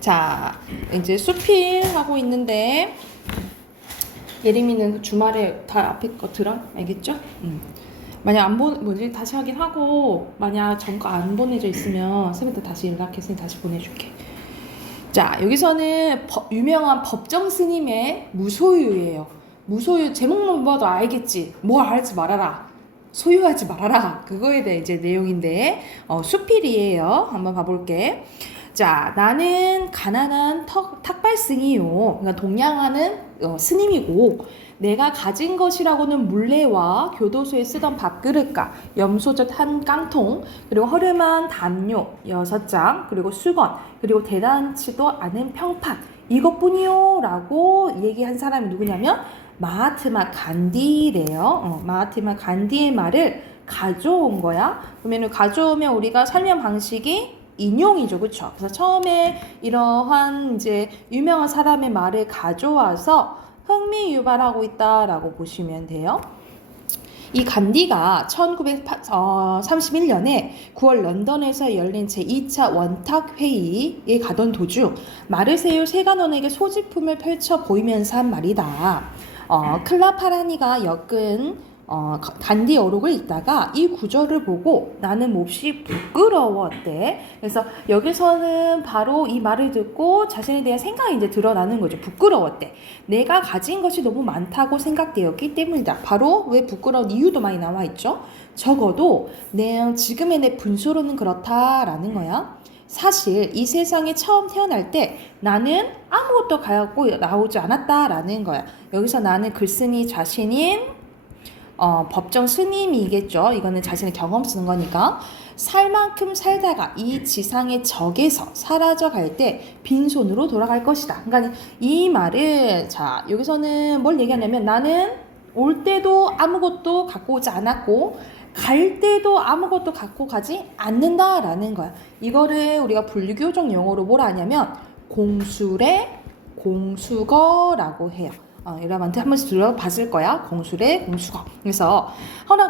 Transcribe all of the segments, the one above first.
자, 이제 수필하고 있는데 예림이는 주말에 다 앞에 거 들어? 알겠죠? 만약 다시 확인하고 만약 전거 안 보내져 있으면 쌤한테 다시 연락해서 다시 보내줄게. 자, 여기서는 유명한 법정 스님의 무소유예요. 무소유 제목만 봐도 알겠지. 뭘 알지 말아라. 소유하지 말아라. 그거에 대해 이제 내용인데 수필이에요. 한번 봐볼게. 자, 나는 가난한 탁발승이요. 그러니까 동양하는 스님이고 내가 가진 것이라고는 물레와 교도소에 쓰던 밥그릇과 염소젓 한 깡통, 그리고 허름한 담요 6장, 그리고 수건, 그리고 대단치도 않은 평판, 이것뿐이요 라고 얘기한 사람이 누구냐면 마하트마 간디래요. 마하트마 간디의 말을 가져온 거야. 그러면 가져오면 우리가 설명 방식이 인용이죠, 그렇죠? 그래서 처음에 이러한 이제 유명한 사람의 말을 가져와서 흥미 유발하고 있다라고 보시면 돼요. 이 간디가 1931년에 9월 런던에서 열린 제2차 원탁회의에 가던 도중 마르세유 세관원에게 소지품을 펼쳐 보이면서 한 말이다. 클라파라니가 엮은 간디 어록을 읽다가 이 구절을 보고 나는 몹시 부끄러웠대. 그래서 여기서는 바로 이 말을 듣고 자신에 대한 생각이 이제 드러나는 거죠. 부끄러웠대. 내가 가진 것이 너무 많다고 생각되었기 때문이다. 바로 왜 부끄러운 이유도 많이 나와 있죠. 적어도 지금의 내 분수로는 그렇다라는 거야. 사실 이 세상에 처음 태어날 때 나는 아무것도 갖고 나오지 않았다라는 거야. 여기서 나는 글쓴이 자신인 법정 스님이겠죠. 이거는 자신의 경험 쓰는 거니까. 살 만큼 살다가 이 지상의 적에서 사라져 갈 때 빈손으로 돌아갈 것이다. 그러니까 이 말은 자 여기서는 뭘 얘기하냐면 나는 올 때도 아무것도 갖고 오지 않았고 갈 때도 아무것도 갖고 가지 않는다라는 거야. 이거를 우리가 불교적 용어로 뭐라 하냐면 공술의 공수거라고 해요. 여러분한테 한 번씩 들어봤을 거야. 공술의 공수거. 그래서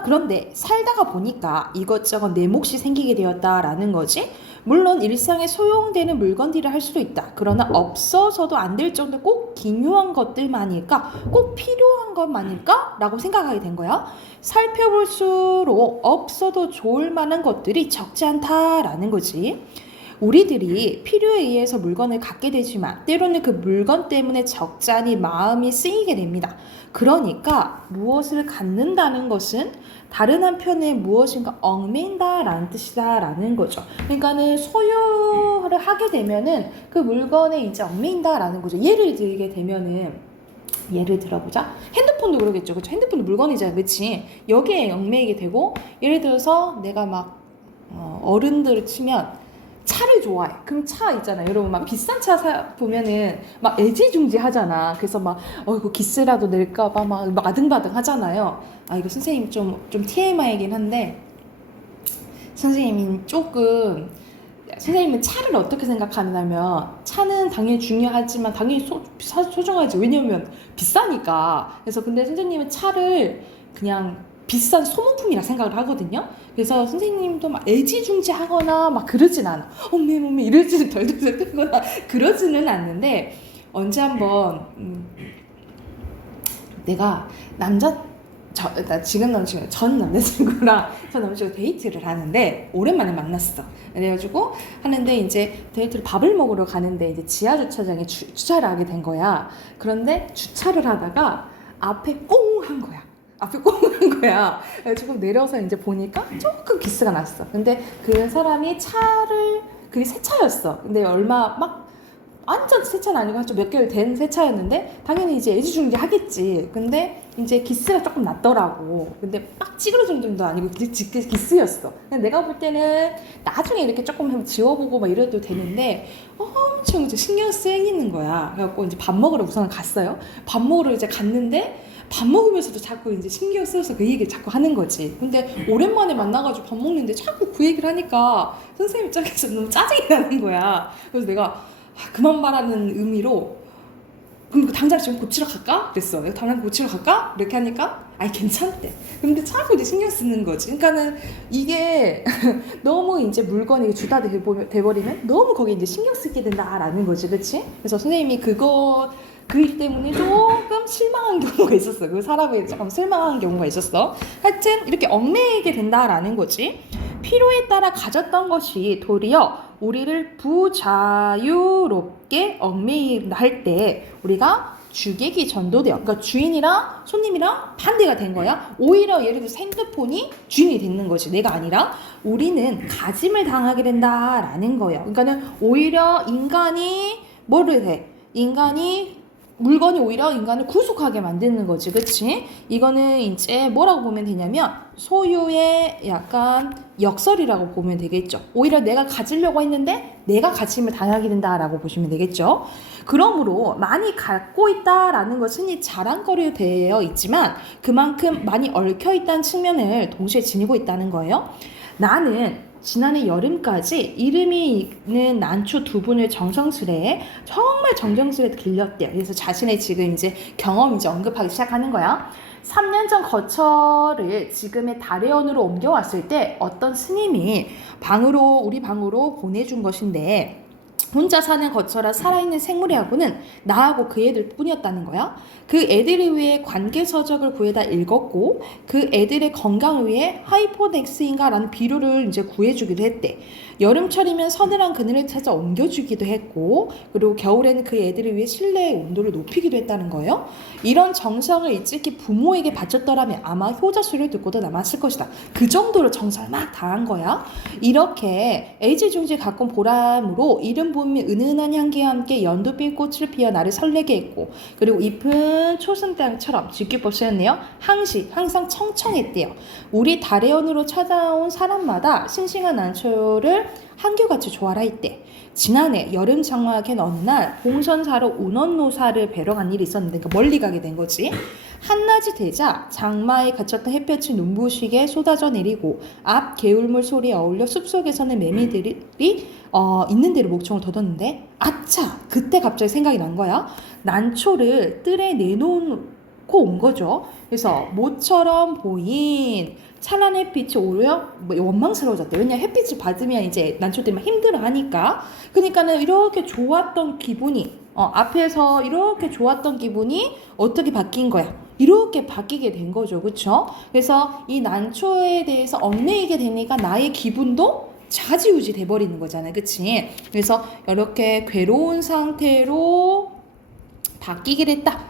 그런데 살다가 보니까 이것저것 내 몫이 생기게 되었다라는 거지. 물론 일상에 소용되는 물건들을 할 수도 있다. 그러나 없어서도 안 될 정도 꼭 기묘한 것들만일까? 꼭 필요한 것만일까? 라고 생각하게 된 거야. 살펴볼수록 없어도 좋을 만한 것들이 적지 않다라는 거지. 우리들이 필요에 의해서 물건을 갖게 되지만 때로는 그 물건 때문에 적잖이 마음이 쓰이게 됩니다. 그러니까 무엇을 갖는다는 것은 다른 한편에 무엇인가 얽매인다라는 뜻이다라는 거죠. 그러니까는 소유를 하게 되면은 그 물건에 이제 얽매인다라는 거죠. 예를 들어보자. 핸드폰도 그러겠죠. 그렇죠? 핸드폰도 물건이잖아요. 그렇지? 여기에 얽매이게 되고 예를 들어서 내가 막 어른들을 치면 차를 좋아해. 그럼 차 있잖아요. 여러분 막 비싼 차 보면은 막 애지중지 하잖아. 그래서 막 이거 기스라도 낼까봐 막 아등바등 하잖아요. 이거 선생님 좀 TMI이긴 한데 선생님은 차를 어떻게 생각하냐면 차는 당연히 중요하지만 당연히 소중하지. 왜냐면 비싸니까. 그래서 근데 선생님은 차를 그냥 비싼 소모품이라 생각을 하거든요. 그래서 선생님도 막 애지중지하거나 막 그러진 않아. 어메 이러지는 덜덜덜 떨거나 그러지는 않는데 언제 한번 내가 지금 남자친구 전 남자친구랑 데이트를 하는데 오랜만에 만났어. 그래가지고 하는데 이제 데이트를 밥을 먹으러 가는데 이제 지하 주차장에 주차를 하게 된 거야. 그런데 주차를 하다가 앞에 꽁 한 거야. 그래가지고 내려서 이제 보니까 조금 기스가 났어. 근데 그 사람이 그게 새 차였어. 근데 완전 새 차는 아니고 좀 몇 개월 된 새 차였는데 당연히 이제 애지중지 하겠지. 근데 이제 기스가 조금 났더라고. 근데 막 찌그러진 정도 아니고 기스였어. 내가 볼 때는 나중에 이렇게 조금 지워보고 막 이래도 되는데 엄청 이제 신경 쓰이는 거야. 그래갖고 이제 밥 먹으러 우선 갔어요. 밥 먹으러 이제 갔는데 밥 먹으면서도 자꾸 이제 신경 쓰여서 그 얘기를 자꾸 하는 거지. 근데 오랜만에 만나가지고 밥 먹는데 자꾸 그 얘기를 하니까 선생님 입장에서 너무 짜증이 나는 거야. 그래서 내가 그만 말하는 의미로 그럼 당장 지금 고치러 갈까? 그랬어. 내가 당장 고치러 갈까? 이렇게 하니까 아니 괜찮대. 근데 자꾸 이제 신경 쓰는 거지. 그러니까는 이게 너무 이제 물건이 주다 돼버리면 너무 거기에 이제 신경 쓰게 된다라는 거지, 그렇지? 그래서 선생님이 그 때문에 조금 실망한 경우가 있었어. 그 사람에 조금 실망한 경우가 있었어. 하여튼 이렇게 얽매이게 된다라는 거지. 필요에 따라 가졌던 것이 도리어 우리를 부자유롭게 얽매이다 할 때 우리가 주객이 전도돼요. 그러니까 주인이랑 손님이랑 반대가 된 거야. 오히려 예를 들어서 핸드폰이 주인이 되는 거지. 내가 아니라 우리는 가짐을 당하게 된다라는 거예요. 그러니까는 오히려 인간이 뭐를 해? 물건이 오히려 인간을 구속하게 만드는 거지, 그치? 이거는 이제 뭐라고 보면 되냐면 소유의 약간 역설이라고 보면 되겠죠. 오히려 내가 가지려고 했는데 내가 가짐을 당하게 된다라고 보시면 되겠죠. 그러므로 많이 갖고 있다라는 것은 흔히 자랑거리로 되어 있지만 그만큼 많이 얽혀 있다는 측면을 동시에 지니고 있다는 거예요. 나는 지난해 여름까지 이름이 있는 난초 두 분을 정성스레 정말 정성스레 길렀대요. 그래서 자신의 지금 이제 경험 이제 언급하기 시작하는 거야. 3년 전 거처를 지금의 다래원으로 옮겨왔을 때 어떤 스님이 우리 방으로 보내준 것인데 혼자 사는 거처라 살아있는 생물이하고는 나하고 그 애들 뿐이었다는 거야. 그 애들을 위해 관계서적을 구해다 읽었고 그 애들의 건강을 위해 하이포덱스인가 라는 비료를 이제 구해주기도 했대. 여름철이면 서늘한 그늘을 찾아 옮겨주기도 했고 그리고 겨울에는 그 애들을 위해 실내의 온도를 높이기도 했다는 거예요. 이런 정성을 일찍이 부모에게 바쳤더라면 아마 효자수를 듣고도 남았을 것이다. 그 정도로 정성을 막 다한 거야. 이렇게 애지중지 가꾼 보람으로 이름 봄이 은은한 향기와 함께 연두빛 꽃을 피워 나를 설레게 했고 그리고 잎은 초승달처럼 쥐귀법 쓰였네요. 항상 청청했대요. 우리 다래원으로 찾아온 사람마다 싱싱한 난초를 한결같이 좋아라 했대. 지난해 여름 장마하겐 어느 날 봉선사로 운원노사를 뵈러 간 일이 있었는데 그러니까 멀리 가게 된 거지. 한낮이 되자 장마에 갇혔던 햇볕이 눈부시게 쏟아져 내리고 앞 개울물 소리에 어울려 숲속에서는 매미들이 있는 데로 목청을 돋았는데 아차! 그때 갑자기 생각이 난 거야. 난초를 뜰에 내놓고 온 거죠. 그래서 모처럼 보인 찬란 햇빛이 오히려 원망스러워졌대. 왜냐 햇빛을 받으면 이제 난초들이 막 힘들어하니까. 그러니까는 이렇게 좋았던 기분이 앞에서 이렇게 좋았던 기분이 어떻게 바뀐 거야? 이렇게 바뀌게 된 거죠, 그렇죠? 그래서 이 난초에 대해서 얽매이게 되니까 나의 기분도 좌지우지 돼버리는 거잖아요, 그치? 그래서 이렇게 괴로운 상태로 바뀌게 됐다.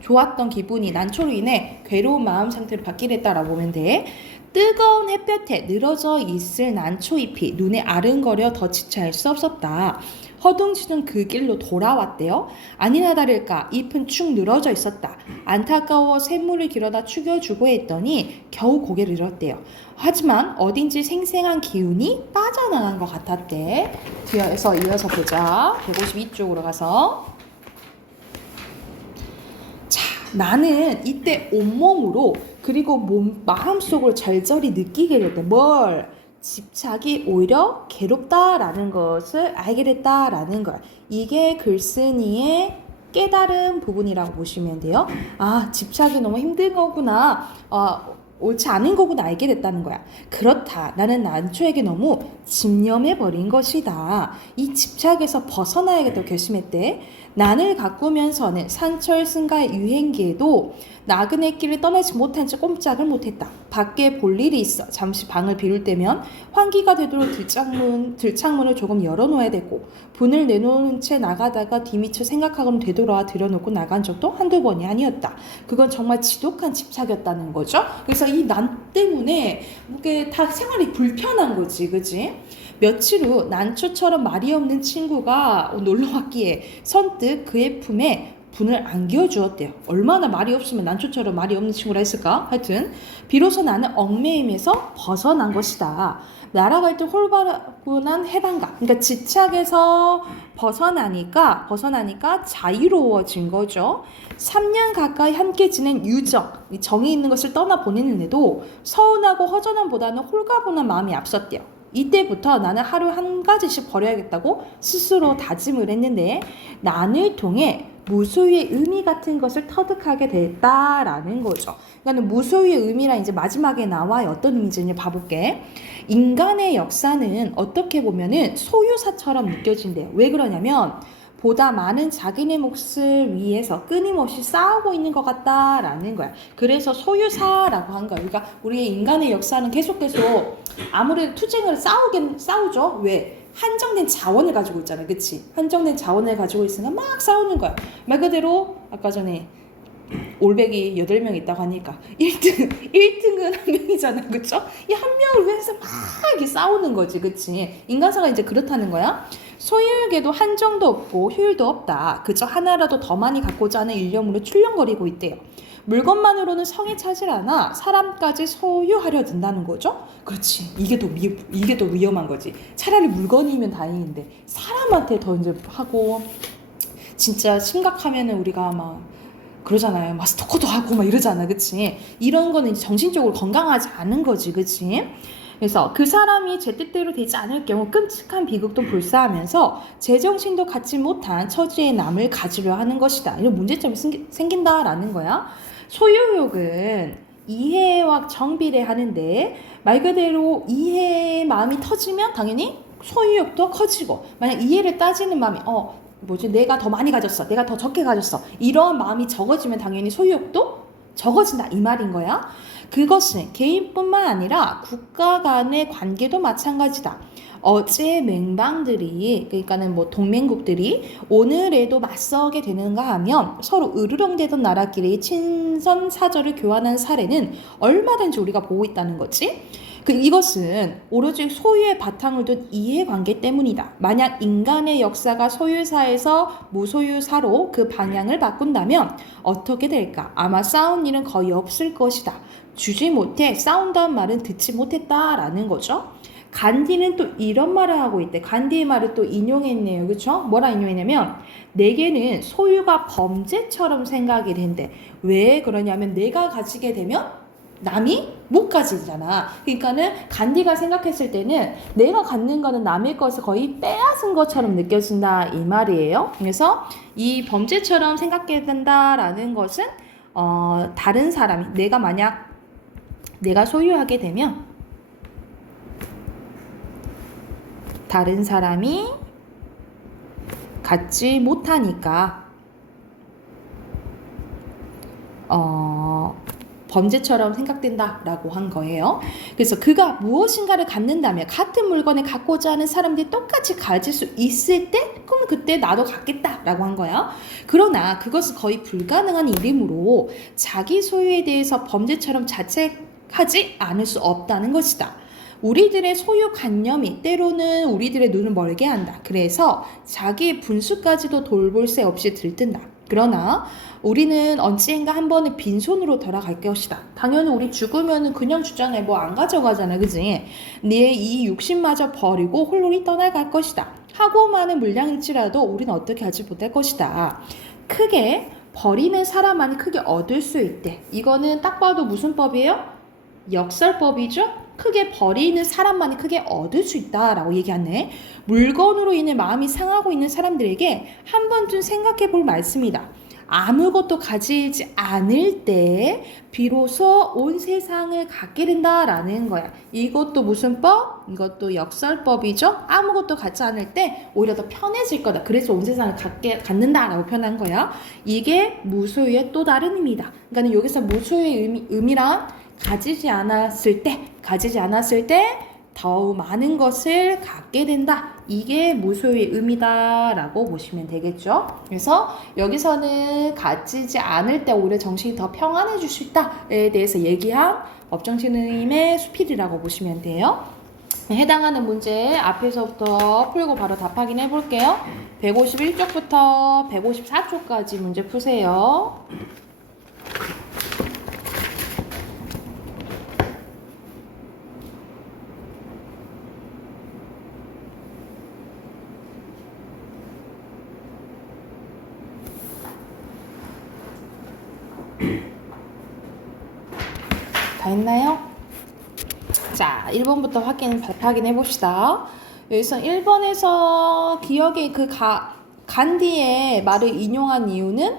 좋았던 기분이 난초로 인해 괴로운 마음 상태로 바뀌게 됐다라고 보면 돼. 뜨거운 햇볕에 늘어져 있을 난초잎이 눈에 아른거려 더 지체할 수 없었다. 허둥지둥 그 길로 돌아왔대요. 아니나 다를까 잎은 축 늘어져 있었다. 안타까워 샘물을 길어다 축여주고 했더니 겨우 고개를 들었대요. 하지만 어딘지 생생한 기운이 빠져나간 것 같았대. 뒤에서 이어서 보자. 152쪽으로 가서. 나는 이때 온몸으로 그리고 마음속으로 절절히 느끼게 됐대. 뭘? 집착이 오히려 괴롭다라는 것을 알게 됐다라는 거야. 이게 글쓴이의 깨달은 부분이라고 보시면 돼요. 아, 집착이 너무 힘든 거구나. 옳지 않은 거구나 알게 됐다는 거야. 그렇다. 나는 난초에게 너무 집념해버린 것이다. 이 집착에서 벗어나야겠다고 결심했대. 난을 가꾸면서는 산철승가의 유행기에도 나그네 길을 떠나지 못한 채 꼼짝을 못했다. 밖에 볼 일이 있어 잠시 방을 비울 때면 환기가 되도록 들창문을 조금 열어놓아야 되고 분을 내놓은 채 나가다가 뒤미처 생각하고는 되돌아와 들여놓고 나간 적도 한두 번이 아니었다. 그건 정말 지독한 집착이었다는 거죠. 그래서 이 난 때문에 이게 다 생활이 불편한 거지, 그지? 며칠 후 난초처럼 말이 없는 친구가 놀러왔기에 선뜻 그의 품에 분을 안겨주었대요. 얼마나 말이 없으면 난초처럼 말이 없는 친구라 했을까? 하여튼 비로소 나는 얽매임에서 벗어난 것이다. 날아갈 때 홀바분한 해방감. 그러니까 집착에서 벗어나니까 자유로워진 거죠. 3년 가까이 함께 지낸 유정, 정이 있는 것을 떠나보내는데도 서운하고 허전함보다는 홀가분한 마음이 앞섰대요. 이때부터 나는 하루 한 가지씩 버려야겠다고 스스로 다짐을 했는데 난을 통해 무소유의 의미 같은 것을 터득하게 됐다라는 거죠. 그러니까 무소유의 의미란 이제 마지막에 나와요. 어떤 의미인지 봐볼게. 인간의 역사는 어떻게 보면은 소유사처럼 느껴진대요. 왜 그러냐면 보다 많은 자기네 몫을 위해서 끊임없이 싸우고 있는 것 같다라는 거야. 그래서 소유사라고 한 거야. 그러니까 우리의 인간의 역사는 계속 아무래도 투쟁을 싸우죠. 왜? 한정된 자원을 가지고 있잖아. 그치? 한정된 자원을 가지고 있으니까 막 싸우는 거야. 말 그대로 아까 전에 올백이 8명 있다고 하니까 1등은 한 명이잖아. 그쵸? 이 한 명을 위해서 막 이렇게 싸우는 거지. 그치? 인간사가 이제 그렇다는 거야. 소유에게도 한정도 없고 효율도 없다. 그저 하나라도 더 많이 갖고자 하는 일념으로 출렁거리고 있대요. 물건만으로는 성에 차질 않아 사람까지 소유하려 든다는 거죠. 그렇지. 이게 더 위험한 거지. 차라리 물건이면 다행인데 사람한테 더 이제 하고 진짜 심각하면은 우리가 막 그러잖아요. 막 스토커도 하고 막 이러잖아. 그치? 이런 거는 이제 정신적으로 건강하지 않은 거지. 그치? 그래서 그 사람이 제 뜻대로 되지 않을 경우 끔찍한 비극도 불사하면서 제정신도 갖지 못한 처지의 남을 가지려 하는 것이다. 이런 문제점이 생긴다라는 거야. 소유욕은 이해와 정비례 하는데 말 그대로 이해의 마음이 터지면 당연히 소유욕도 커지고 만약 이해를 따지는 마음이 내가 더 많이 가졌어. 내가 더 적게 가졌어. 이런 마음이 적어지면 당연히 소유욕도 적어진다. 이 말인 거야. 그것은 개인뿐만 아니라 국가 간의 관계도 마찬가지다. 어제 맹방들이 그러니까는 뭐 동맹국들이 오늘에도 맞서게 되는가 하면 서로 으르렁대던 나라끼리 친선 사절을 교환한 사례는 얼마든지 우리가 보고 있다는 거지. 이것은 오로지 소유의 바탕을 둔 이해관계 때문이다. 만약 인간의 역사가 소유사에서 무소유사로 그 방향을 바꾼다면 어떻게 될까? 아마 싸운 일은 거의 없을 것이다. 주지 못해 싸운다는 말은 듣지 못했다라는 거죠. 간디는 또 이런 말을 하고 있대. 간디의 말을 또 인용했네요. 그렇죠? 뭐라 인용했냐면 내게는 소유가 범죄처럼 생각이 된대. 왜 그러냐면 내가 가지게 되면 남이 못 가지잖아. 그러니까는 간디가 생각했을 때는 내가 갖는 거는 남의 것을 거의 빼앗은 것처럼 느껴진다 이 말이에요. 그래서 이 범죄처럼 생각해야 된다라는 것은 다른 사람이 내가 소유하게 되면 다른 사람이 갖지 못하니까 범죄처럼 생각된다라고 한 거예요. 그래서 그가 무엇인가를 갖는다면 같은 물건을 갖고자 하는 사람들이 똑같이 가질 수 있을 때 그럼 그때 나도 갖겠다라고 한 거야. 그러나 그것은 거의 불가능한 일이므로 자기 소유에 대해서 범죄처럼 자책하지 않을 수 없다는 것이다. 우리들의 소유관념이 때로는 우리들의 눈을 멀게 한다. 그래서 자기의 분수까지도 돌볼 새 없이 들뜬다. 그러나 우리는 언젠가 한 번은 빈손으로 돌아갈 것이다. 당연히 우리 죽으면 그냥 죽잖아요. 뭐 안 가져가잖아. 그지? 네 이 육신마저 버리고 홀로리 떠나갈 것이다. 하고 많은 물량일지라도 우리는 어떻게 하지 못할 것이다. 크게 버리는 사람만이 크게 얻을 수 있대. 이거는 딱 봐도 무슨 법이에요? 역설법이죠? 크게 버리는 사람만이 크게 얻을 수 있다라고 얘기하네. 물건으로 인해 마음이 상하고 있는 사람들에게 한 번쯤 생각해 볼 말씀이다. 아무것도 가지지 않을 때 비로소 온 세상을 갖게 된다라는 거야. 이것도 무슨 법? 이것도 역설법이죠. 아무것도 갖지 않을 때 오히려 더 편해질 거다. 그래서 온 세상을 갖는다라고 표현한 거야. 이게 무소유의 또 다른 의미다. 그러니까 여기서 무소유의 의미란 가지지 않았을 때 더욱 많은 것을 갖게 된다. 이게 무소유의 의미다라고 보시면 되겠죠. 그래서 여기서는 가지지 않을 때 오히려 정신이 더 평안해질 수 있다에 대해서 얘기한 법정신의님의 수필이라고 보시면 돼요. 해당하는 문제 앞에서부터 풀고 바로 답 확인해 볼게요. 151쪽부터 154쪽까지 문제 푸세요. 다 했나요? 자, 1번부터 확인해 봅시다. 여기서 1번에서 기억의 간디의 말을 인용한 이유는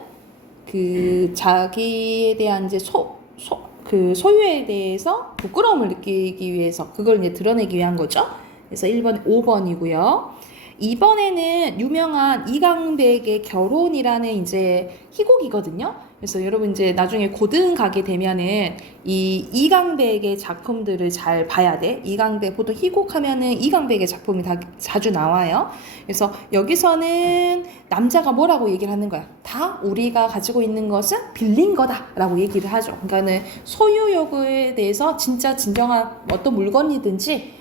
그 자기에 대한 이제 소유에 대해서 부끄러움을 느끼기 위해서 그걸 이제 드러내기 위한 거죠. 그래서 1번, 5번이고요. 2번에는 유명한 이강백의 결혼이라는 이제 희곡이거든요. 그래서 여러분 이제 나중에 고등 가게 되면은 이 이강백의 작품들을 잘 봐야 돼. 이강백 보통 희곡하면은 이강백의 작품이 다 자주 나와요. 그래서 여기서는 남자가 뭐라고 얘기를 하는 거야? 다 우리가 가지고 있는 것은 빌린 거다라고 얘기를 하죠. 그러니까는 소유욕에 대해서 진짜 진정한 어떤 물건이든지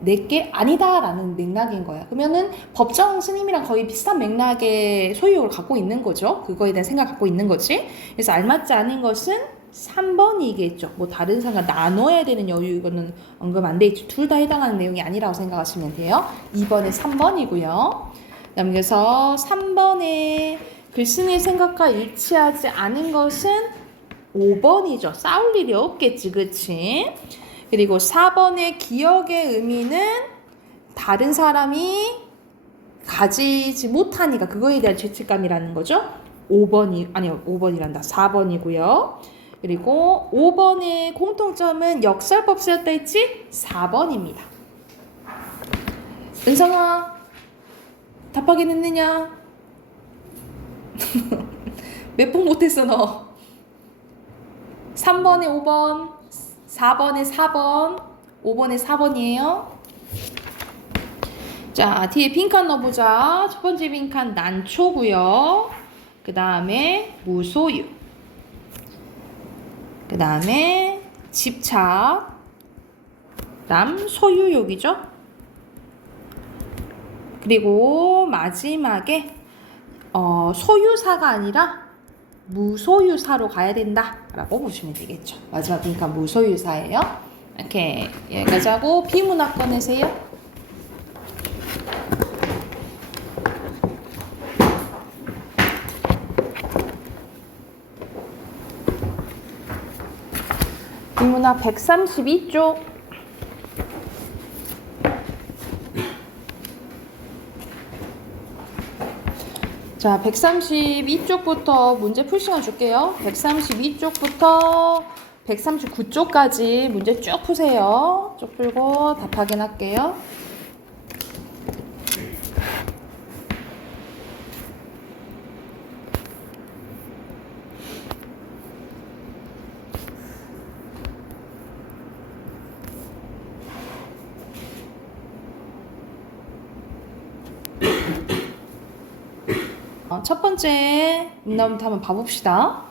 내게 아니다라는 맥락인 거야. 그러면은 법정 스님이랑 거의 비슷한 맥락의 소유욕을 갖고 있는 거죠. 그거에 대한 생각 갖고 있는 거지. 그래서 알맞지 않은 것은 3번이겠죠. 뭐 다른 상관 나눠야 되는 여유 이거는 언급 안 돼 있죠. 둘 다 해당하는 내용이 아니라고 생각하시면 돼요. 2번에 3번이고요. 그다음 그래서 3번에 글쓴이의 생각과 일치하지 않은 것은 5번이죠. 싸울 일이 없겠지, 그치? 그리고 4번의 기억의 의미는 다른 사람이 가지지 못하니까 그거에 대한 죄책감이라는 거죠. 5번이란다. 4번이고요. 그리고 5번의 공통점은 역설법 쓰였다 했지? 4번입니다. 은성아, 답하긴 했느냐? 몇 번 못했어 너? 3번에 5번, 4번에 4번, 5번에 4번이에요. 자, 뒤에 빈칸 넣어보자. 첫 번째 빈칸 난초고요. 그 다음에 무소유. 그 다음에 집착. 그다음 소유욕이죠. 그리고 마지막에 소유사가 아니라 무소유사로 가야 된다라고 보시면 되겠죠. 마지막 빈칸 무소유사예요. 이렇게 여기까지 하고 비문학 꺼내세요. 비문학 132쪽. 자, 132쪽부터 문제 풀 시간 줄게요. 132쪽부터 139쪽까지 문제 쭉 푸세요. 쭉 풀고 답 확인할게요. 첫 번째 문제부터 한번 봐봅시다.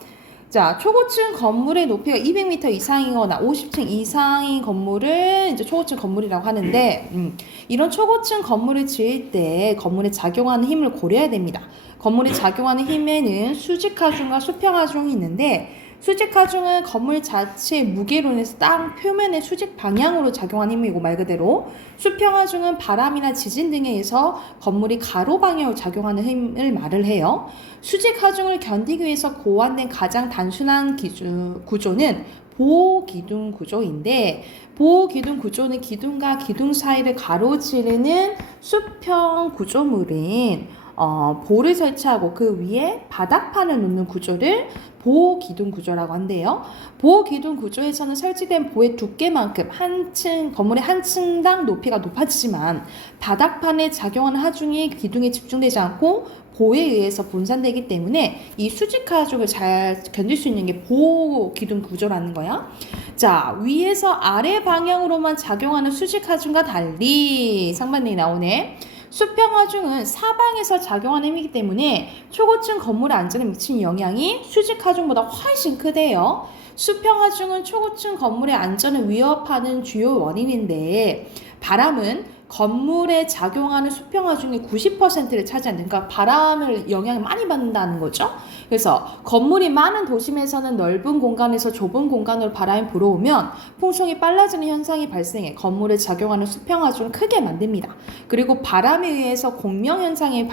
자, 초고층 건물의 높이가 200m 이상이거나 50층 이상인 건물을 이제 초고층 건물이라고 하는데, 이런 초고층 건물을 지을 때 건물에 작용하는 힘을 고려해야 됩니다. 건물에 작용하는 힘에는 수직하중과 수평하중이 있는데, 수직하중은 건물 자체의 무게로 인해서 땅 표면의 수직 방향으로 작용하는 힘이고, 말 그대로 수평하중은 바람이나 지진 등에 의해서 건물이 가로 방향으로 작용하는 힘을 말을 해요. 수직하중을 견디기 위해서 고안된 가장 단순한 구조는 보호기둥 구조인데, 보호기둥 구조는 기둥과 기둥 사이를 가로지르는 수평 구조물인 보를 설치하고 그 위에 바닥판을 놓는 구조를 보호기둥 구조라고 한대요. 보호기둥 구조에서는 설치된 보의 두께만큼 건물의 한 층당 높이가 높아지지만 바닥판에 작용하는 하중이 기둥에 집중되지 않고 보에 의해서 분산되기 때문에 이 수직하중을 잘 견딜 수 있는 게 보호기둥 구조라는 거야. 자, 위에서 아래 방향으로만 작용하는 수직하중과 달리 상반되게 나오네. 수평하중은 사방에서 작용하는 힘이기 때문에 초고층 건물의 안전에 미치는 영향이 수직하중보다 훨씬 크대요. 수평하중은 초고층 건물의 안전을 위협하는 주요 원인인데, 바람은 건물에 작용하는 수평하중의 90%를 차지하는, 그러니까 바람을 영향을 많이 받는다는 거죠. 그래서 건물이 많은 도심에서는 넓은 공간에서 좁은 공간으로 바람이 불어오면 풍속이 빨라지는 현상이 발생해 건물에 작용하는 수평하중을 크게 만듭니다. 그리고 바람에 의해서 공명현상이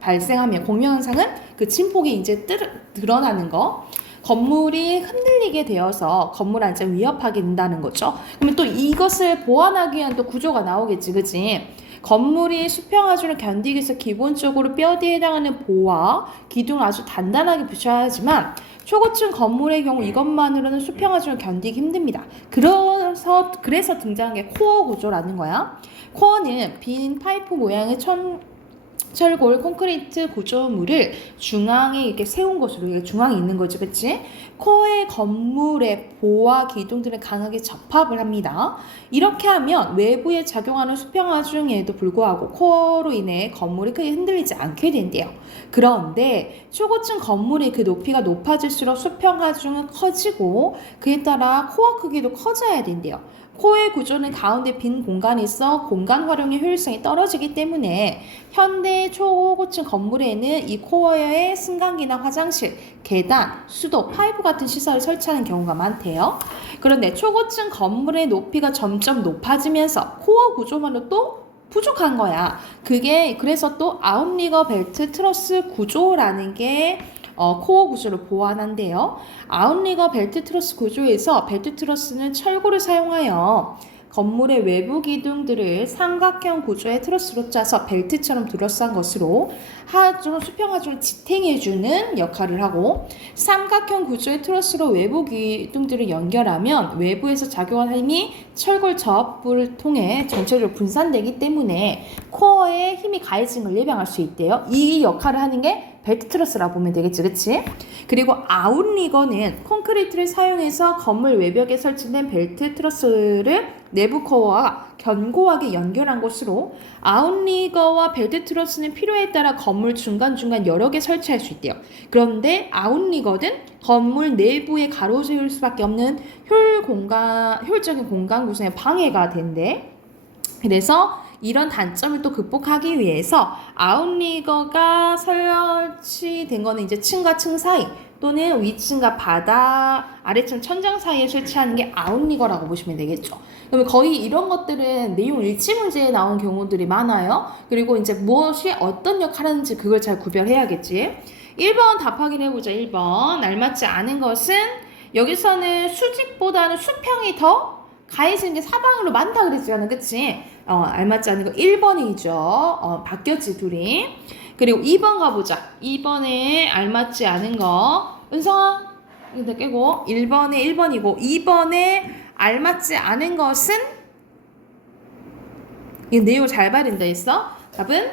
발생하면, 공명현상은 그 침폭이 이제 드러나는 거, 건물이 흔들리게 되어서 건물 안전을 위협하게 된다는 거죠. 그러면 또 이것을 보완하기 위한 또 구조가 나오겠지, 그치? 건물이 수평하중을 견디기 위해서 기본적으로 뼈대에 해당하는 보와 기둥을 아주 단단하게 붙여야 하지만 초고층 건물의 경우 이것만으로는 수평하중을 견디기 힘듭니다. 그래서 등장한 게 코어 구조라는 거야. 코어는 빈 파이프 모양의 철골 콘크리트 구조물을 중앙에 이렇게 세운 것으로, 이게 중앙에 있는 거죠, 그치? 코어의 건물의 보와 기둥들을 강하게 접합을 합니다. 이렇게 하면 외부에 작용하는 수평하중에도 불구하고 코어로 인해 건물이 크게 흔들리지 않게 된대요. 그런데 초고층 건물의 그 높이가 높아질수록 수평하중은 커지고 그에 따라 코어 크기도 커져야 된대요. 코어의 구조는 가운데 빈 공간이 있어 공간 활용의 효율성이 떨어지기 때문에 현대 초고층 건물에는 이 코어에 승강기나 화장실, 계단, 수도, 파이프 같은 시설을 설치하는 경우가 많대요. 그런데 초고층 건물의 높이가 점점 높아지면서 코어 구조만으로 또 부족한 거야. 그래서 또 아웃리거 벨트 트러스 구조라는 게 코어 구조를 보완한대요. 아웃리거 벨트 트러스 구조에서 벨트 트러스는 철골을 사용하여 건물의 외부 기둥들을 삼각형 구조의 트러스로 짜서 벨트처럼 둘러싼 것으로 수평하중을 지탱해주는 역할을 하고, 삼각형 구조의 트러스로 외부 기둥들을 연결하면 외부에서 작용하는 힘이 철골 접합부를 통해 전체적으로 분산되기 때문에 코어에 힘이 가해지는 걸 예방할 수 있대요. 이 역할을 하는 게 벨트 트러스라고 보면 되겠지, 그치? 그리고 아웃리거는 콘크리트를 사용해서 건물 외벽에 설치된 벨트 트러스를 내부 코어와 견고하게 연결한 것으로, 아웃리거와 벨트 트러스는 필요에 따라 건물 중간중간 여러 개 설치할 수 있대요. 그런데 아웃리거는 건물 내부에 가로세울 수밖에 없는 효율적인 공간 구성에 방해가 된대. 그래서 이런 단점을 또 극복하기 위해서 아웃리거가 설치된 거는 이제 층과 층 사이 또는 위층과 바닥, 아래층 천장 사이에 설치하는 게 아웃리거라고 보시면 되겠죠. 그러면 거의 이런 것들은 내용 일치 문제에 나온 경우들이 많아요. 그리고 이제 무엇이 어떤 역할을 하는지 그걸 잘 구별해야겠지. 1번 답 확인해보자. 1번 알맞지 않은 것은, 여기서는 수직보다는 수평이 더 가해지는 게 사방으로 많다 그랬잖아, 그치? 알맞지 않은 거 1번이죠. 바뀌었지, 둘이. 그리고 2번 가보자. 2번에 알맞지 않은 거. 은성아, 이거 깨고. 1번에 1번이고, 2번에 알맞지 않은 것은, 이 내용을 잘 봐야된다 했어. 답은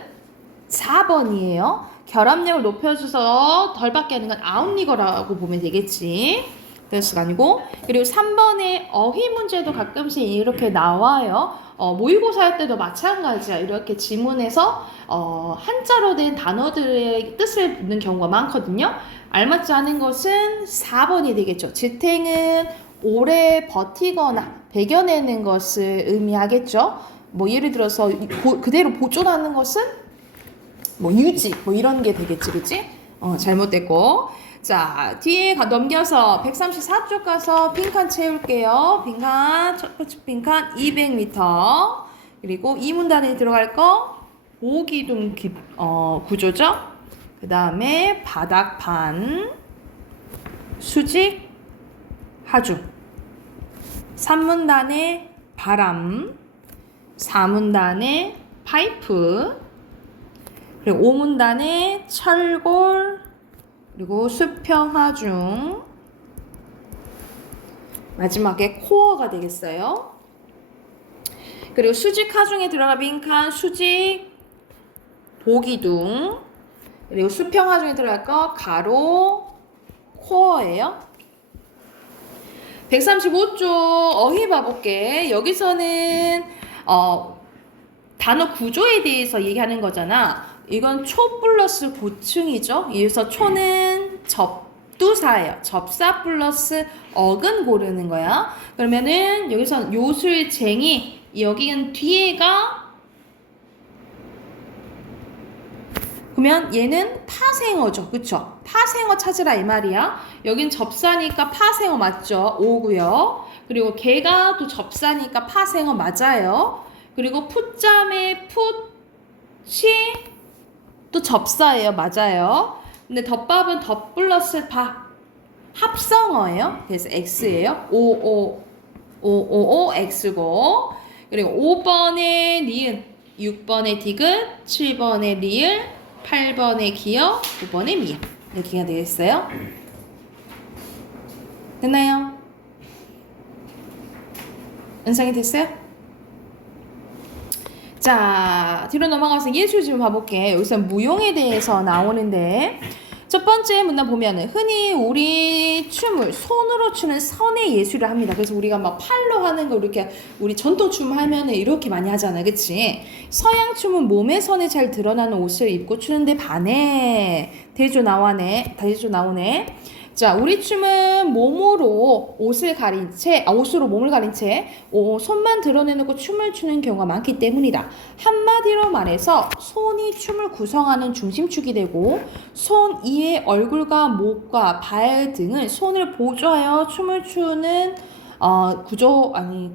4번이에요. 결합력을 높여줘서 덜 받게 하는 건 아웃리거라고 보면 되겠지. 그래서가 아니고. 그리고 3번에 어휘 문제도 가끔씩 이렇게 나와요. 모의고사 할 때도 마찬가지야. 이렇게 지문에서 한자로 된 단어들의 뜻을 묻는 경우가 많거든요. 알맞지 않은 것은 4번이 되겠죠. 지탱은 오래 버티거나 배겨내는 것을 의미하겠죠. 뭐 예를 들어서 그대로 보존하는 것은 뭐 유지, 뭐 이런 게 되겠지, 그치? 잘못됐고. 자, 뒤에 넘겨서 134쪽 가서 빈칸 채울게요. 빈칸, 첫 번째 빈칸 200m. 그리고 이 문단에 들어갈 거 보기둥 구조죠. 그 다음에 바닥판, 수직, 하중. 3문단에 바람, 4문단에 파이프, 그리고 5문단에 철골, 그리고 수평하중, 마지막에 코어가 되겠어요. 그리고 수직하중에 들어가 빈칸 수직, 보기둥, 그리고 수평하중에 들어갈 거 가로, 코어예요. 135쪽 어휘 봐볼게. 여기서는 단어 구조에 대해서 얘기하는 거잖아. 이건 초 플러스 고층이죠. 그래서 초는 접두사예요. 접사 플러스 어근 고르는 거야. 그러면은 여기서 요술쟁이, 여기는 뒤에가, 그러면 얘는 파생어죠. 그쵸? 파생어 찾으라 이 말이야. 여긴 접사니까 파생어 맞죠? 오고요. 그리고 걔가 또 접사니까 파생어 맞아요. 그리고 풋잠의 풋이 또 접사예요. 맞아요. 근데 덮밥은 덮 플러스 밥. 합성어예요. 그래서 X예요. O X고. 그리고 5번에 니은. 6번의 디귿, 7번의 리을, 8번의 기역, 9번의 미음. 이렇게가 되겠어요. 됐나요? 완성이 됐어요? 자, 뒤로 넘어가서 예술 좀 봐볼게. 여기서 무용에 대해서 나오는데 첫 번째 문단 보면은 흔히 우리 춤을 손으로 추는 선의 예술을 합니다. 그래서 우리가 막 팔로 하는 거 이렇게 우리 전통 춤 하면은 이렇게 많이 하잖아요. 그치? 서양 춤은 몸의 선이 잘 드러나는 옷을 입고 추는데 반해. 대조 나오네. 자, 우리 춤은 몸으로 옷을 가린 채, 옷으로 몸을 가린 채 손만 드러내놓고 춤을 추는 경우가 많기 때문이다. 한마디로 말해서 손이 춤을 구성하는 중심축이 되고 손 이의 얼굴과 목과 발 등은 손을 보조하여 춤을 추는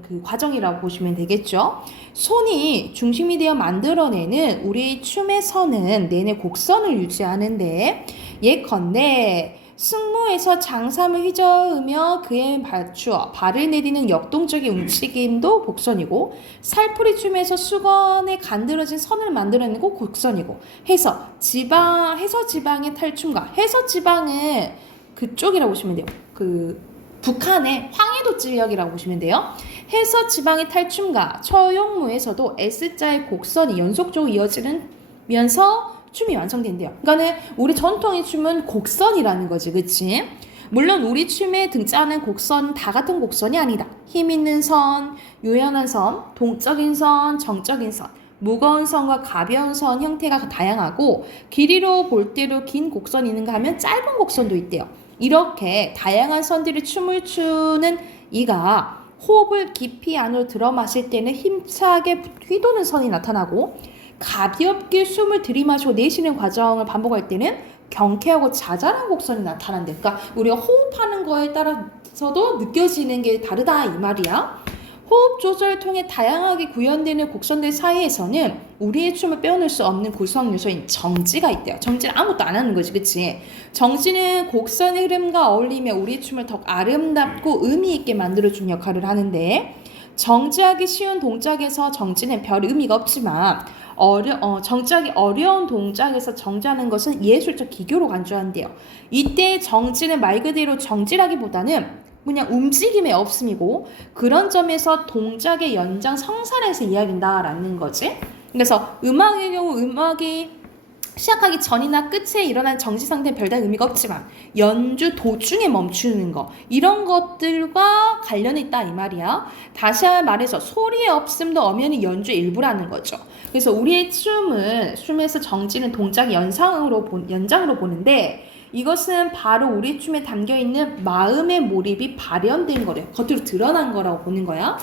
그 과정이라고 보시면 되겠죠. 손이 중심이 되어 만들어내는 우리 춤의 선은 내내 곡선을 유지하는데 예컨대 승무에서 장삼을 휘저으며 그에 맞추어 발을 내디는 역동적인 움직임도 곡선이고 살풀이 춤에서 수건에 간드러진 선을 만들어내고 곡선이고 해서 지방의 탈춤과 해서 지방은 그쪽이라고 보시면 돼요. 그 북한의 황해도 지역이라고 보시면 돼요. 해서 지방의 탈춤과 처용무에서도 S자의 곡선이 연속적으로 이어지면서 춤이 완성된대요. 그러니까는 우리 전통의 춤은 곡선이라는 거지, 그치? 물론 우리 춤에 등장하는 곡선 다 같은 곡선이 아니다. 힘 있는 선, 유연한 선, 동적인 선, 정적인 선, 무거운 선과 가벼운 선 형태가 다양하고 길이로 볼 대로 긴 곡선이 있는가 하면 짧은 곡선도 있대요. 이렇게 다양한 선들이 춤을 추는 이가 호흡을 깊이 안으로 들어 마실 때는 힘차게 휘도는 선이 나타나고 가볍게 숨을 들이마시고 내쉬는 과정을 반복할 때는 경쾌하고 자잘한 곡선이 나타난대. 그러니까 우리가 호흡하는 거에 따라서도 느껴지는 게 다르다 이 말이야. 호흡 조절을 통해 다양하게 구현되는 곡선들 사이에서는 우리의 춤을 빼어낼 수 없는 구성 요소인 정지가 있대요. 정지는 아무것도 안 하는 거지, 그치? 정지는 곡선의 흐름과 어울리며 우리의 춤을 더욱 아름답고 의미 있게 만들어주는 역할을 하는데 정지하기 쉬운 동작에서 정지는 별 의미가 없지만 정지하기 어려운 동작에서 정지하는 것은 예술적 기교로 간주한대요. 이때 정지는 말 그대로 정지라기보다는 그냥 움직임의 없음이고 그런 점에서 동작의 연장 성산에서 이야기한다라는 거지. 그래서 음악의 경우 음악이 시작하기 전이나 끝에 일어난 정지 상태는 별다른 의미가 없지만 연주 도중에 멈추는 거 이런 것들과 관련이 있다 이 말이야. 다시 말해서 소리의 없음도 엄연히 연주의 일부라는 거죠. 그래서 우리의 춤에서 정지는 동작의 연장으로 보는데 이것은 바로 우리 춤에 담겨있는 마음의 몰입이 발현된 거래요. 겉으로 드러난 거라고 보는 거야.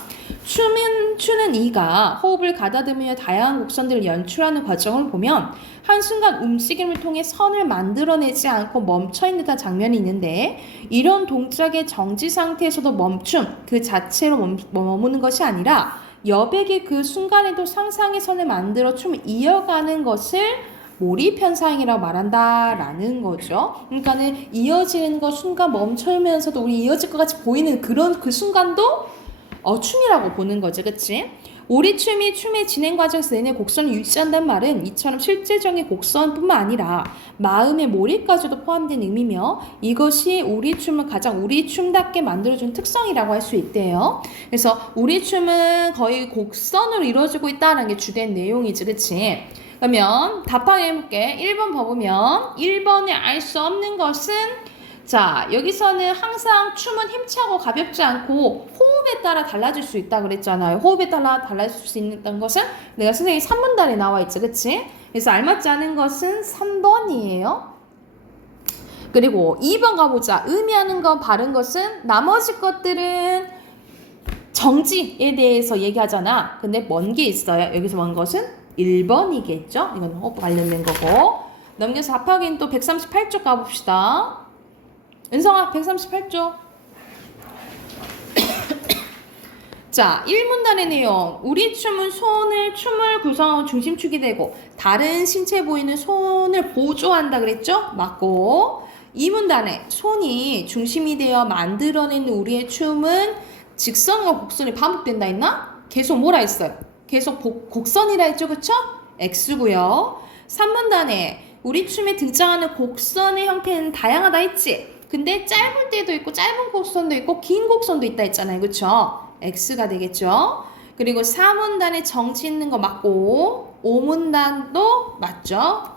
추는 이가 호흡을 가다듬으며 다양한 곡선들을 연출하는 과정을 보면 한순간 움직임을 통해 선을 만들어내지 않고 멈춰있는 듯한 장면이 있는데 이런 동작의 정지 상태에서도 멈춤 그 자체로 머무는 것이 아니라 여백이 그 순간에도 상상의 선을 만들어 춤을 이어가는 것을 몰입 현상이라고 말한다라는 거죠. 그러니까는 이어지는 것 순간 멈추면서도 우리 이어질 것 같이 보이는 그런 그 순간도 춤이라고 보는 거죠, 그렇지? 우리 춤이 춤의 진행 과정에서 내내 곡선을 유지한다는 말은 이처럼 실제적인 곡선뿐만 아니라 마음의 몰입까지도 포함된 의미며 이것이 우리 춤을 가장 우리 춤답게 만들어준 특성이라고 할 수 있대요. 그래서 우리 춤은 거의 곡선으로 이루어지고 있다는 게 주된 내용이지, 그렇지? 그러면 답하게 해볼게. 1번 봐보면 1번에 알 수 없는 것은 자 여기서는 항상 춤은 힘차고 가볍지 않고 호흡에 따라 달라질 수 있다 그랬잖아요. 호흡에 따라 달라질 수 있는 것은 내가 선생님 3문단에 나와 있지, 그치? 그래서 알맞지 않은 것은 3번이에요. 그리고 2번 가보자. 의미하는 건 바른 것은 나머지 것들은 정지에 대해서 얘기하잖아. 근데 먼 게 있어요. 여기서 먼 것은 1번이겠죠? 이건 호흡 관련된 거고. 넘겨서 답하기는 또 138쪽 가봅시다. 은성아 138쪽. 자 1문단의 내용. 우리 춤은 춤을 구성하고 중심축이 되고 다른 신체에 보이는 손을 보조한다 그랬죠? 맞고 2문단에 손이 중심이 되어 만들어내는 우리의 춤은 직선과 곡선이 반복된다 했나? 계속 뭐라 했어요? 계속 곡선이라 했죠, 그쵸? X고요. 3문단에 우리 춤에 등장하는 곡선의 형태는 다양하다 했지? 근데 짧을 때도 있고 짧은 곡선도 있고 긴 곡선도 있다 했잖아요, 그쵸? X가 되겠죠? 그리고 4문단에 정치 있는 거 맞고 5문단도 맞죠?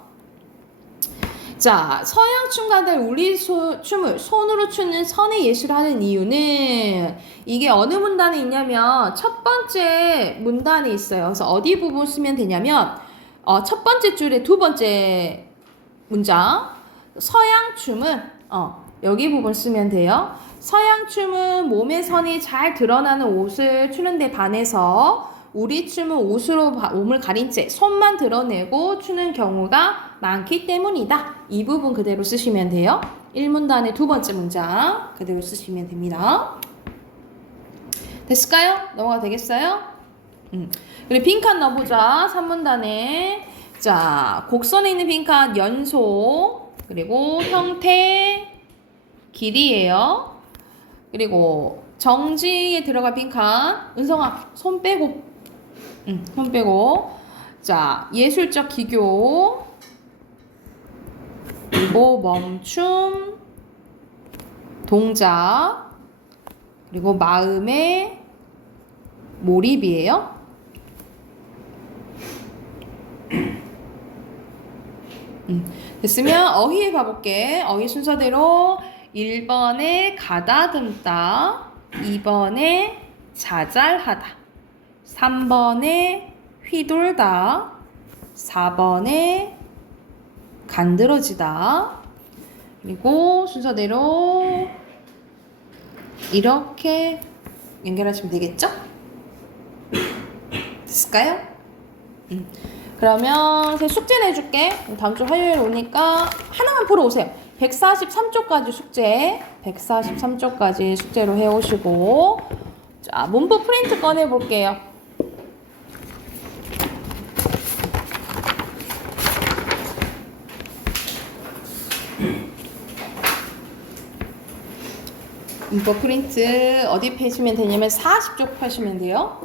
자, 서양 춤가들 우리 춤을 손으로 추는 선의 예술을 하는 이유는 이게 어느 문단에 있냐면 첫 번째 문단에 있어요. 그래서 어디 부분 쓰면 되냐면 첫 번째 줄의 두 번째 문장 서양 춤은 여기 부분 쓰면 돼요. 서양 춤은 몸의 선이 잘 드러나는 옷을 추는데 반해서 우리 춤은 옷으로 몸을 가린 채 손만 드러내고 추는 경우가 많기 때문이다. 이 부분 그대로 쓰시면 돼요. 1문단의 두 번째 문장 그대로 쓰시면 됩니다. 됐을까요? 넘어가 되겠어요? 그리고 빈칸 넣어보자. 3문단에 자, 곡선에 있는 빈칸 연속 그리고 형태 길이에요. 그리고 정지에 들어갈 빈칸 은성아 손 빼고 손 빼고 자 예술적 기교 그리고 멈춤 동작 그리고 마음의 몰입이에요. 됐으면 어휘에 가볼게. 어휘 순서대로 1번에 가다듬다 2번에 자잘하다 3번에 휘돌다 4번에 간드러지다 그리고 순서대로 이렇게 연결하시면 되겠죠? 됐을까요? 그러면 제가 숙제 내줄게. 다음 주 화요일 오니까 하나만 풀어 오세요. 143쪽까지 숙제 143쪽까지 숙제로 해오시고 자 문법 프린트 꺼내 볼게요. 문법 프린트 어디 펴시면 되냐면 40쪽 펴시면 돼요.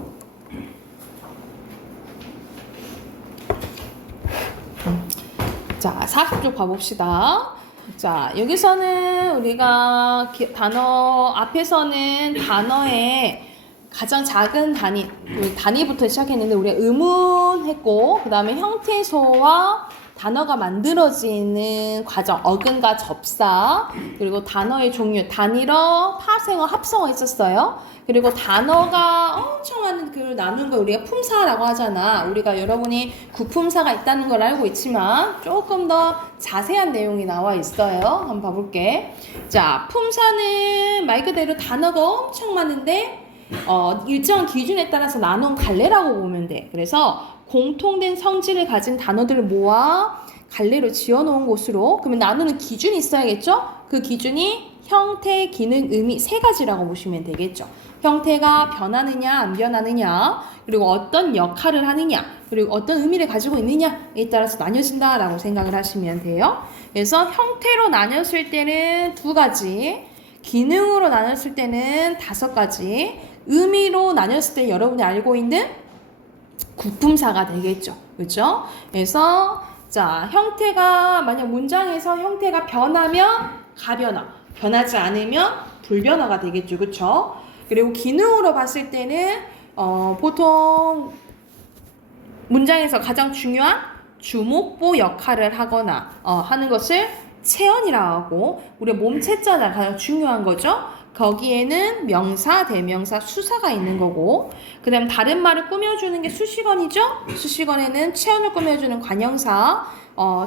자 40쪽 가봅시다. 자 여기서는 우리가 단어 앞에서는 단어의 가장 작은 단위 단위부터 시작했는데 우리가 의문했고 그 다음에 형태소와 단어가 만들어지는 과정 어근과 접사 그리고 단어의 종류 단일어 파생어 합성어 있었어요. 그리고 단어가 엄청 많은 그 나누는 걸 우리가 품사라고 하잖아. 우리가 여러분이 구품사가 있다는 걸 알고 있지만 조금 더 자세한 내용이 나와 있어요. 한번 봐볼게. 자, 품사는 말 그대로 단어가 엄청 많은데 일정 기준에 따라서 나눈 갈래라고 보면 돼. 그래서 공통된 성질을 가진 단어들을 모아 갈래로 지어놓은 곳으로 그러면 나누는 기준이 있어야겠죠? 그 기준이 형태, 기능, 의미 세 가지라고 보시면 되겠죠. 형태가 변하느냐 안 변하느냐 그리고 어떤 역할을 하느냐 그리고 어떤 의미를 가지고 있느냐에 따라서 나뉘어진다라고 생각을 하시면 돼요. 그래서 형태로 나뉘었을 때는 2가지 기능으로 나눴을 때는 5가지 의미로 나눴을 때 여러분이 알고 있는 구품사가 되겠죠. 그렇죠? 그래서 자 형태가 만약 문장에서 형태가 변하면 가변화 변하지 않으면 불변화가 되겠죠. 그렇죠? 그리고 기능으로 봤을 때는 보통 문장에서 가장 중요한 주목보 역할을 하거나 하는 것을 체언이라고 하고 우리 몸체자가 가장 중요한 거죠. 거기에는 명사, 대명사, 수사가 있는 거고 그 다음 다른 말을 꾸며주는 게 수식어이죠. 수식어에는 체언을 꾸며주는 관형사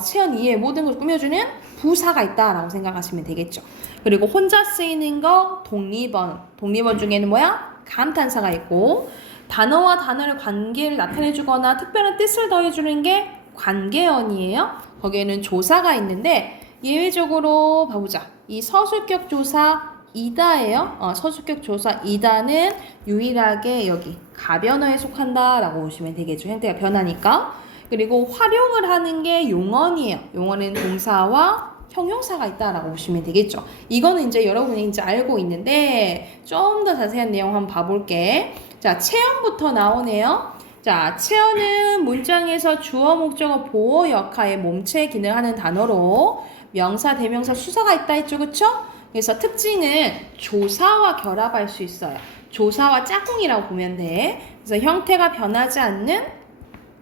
체언 이외의 모든 걸 꾸며주는 부사가 있다라고 생각하시면 되겠죠. 그리고 혼자 쓰이는 거 독립언 중에는 뭐야? 감탄사가 있고 단어와 단어의 관계를 나타내주거나 특별한 뜻을 더해주는 게 관계언이에요. 거기에는 조사가 있는데 예외적으로 봐보자. 이 서술격 조사 이다예요. 서술격 조사 이다는 유일하게 여기 가변어에 속한다라고 보시면 되겠죠. 형태가 변하니까. 그리고 활용을 하는 게 용언이에요. 용언은 동사와 형용사가 있다라고 보시면 되겠죠. 이거는 이제 여러분이 이제 알고 있는데 좀 더 자세한 내용 한번 봐볼게. 자, 체형부터 나오네요. 자, 체어는 문장에서 주어, 목적어, 보어 역할의 몸체 기능을 하는 단어로 명사, 대명사, 수사가 있다 했죠, 그쵸? 그래서 특징은 조사와 결합할 수 있어요. 조사와 짝꿍이라고 보면 돼. 그래서 형태가 변하지 않는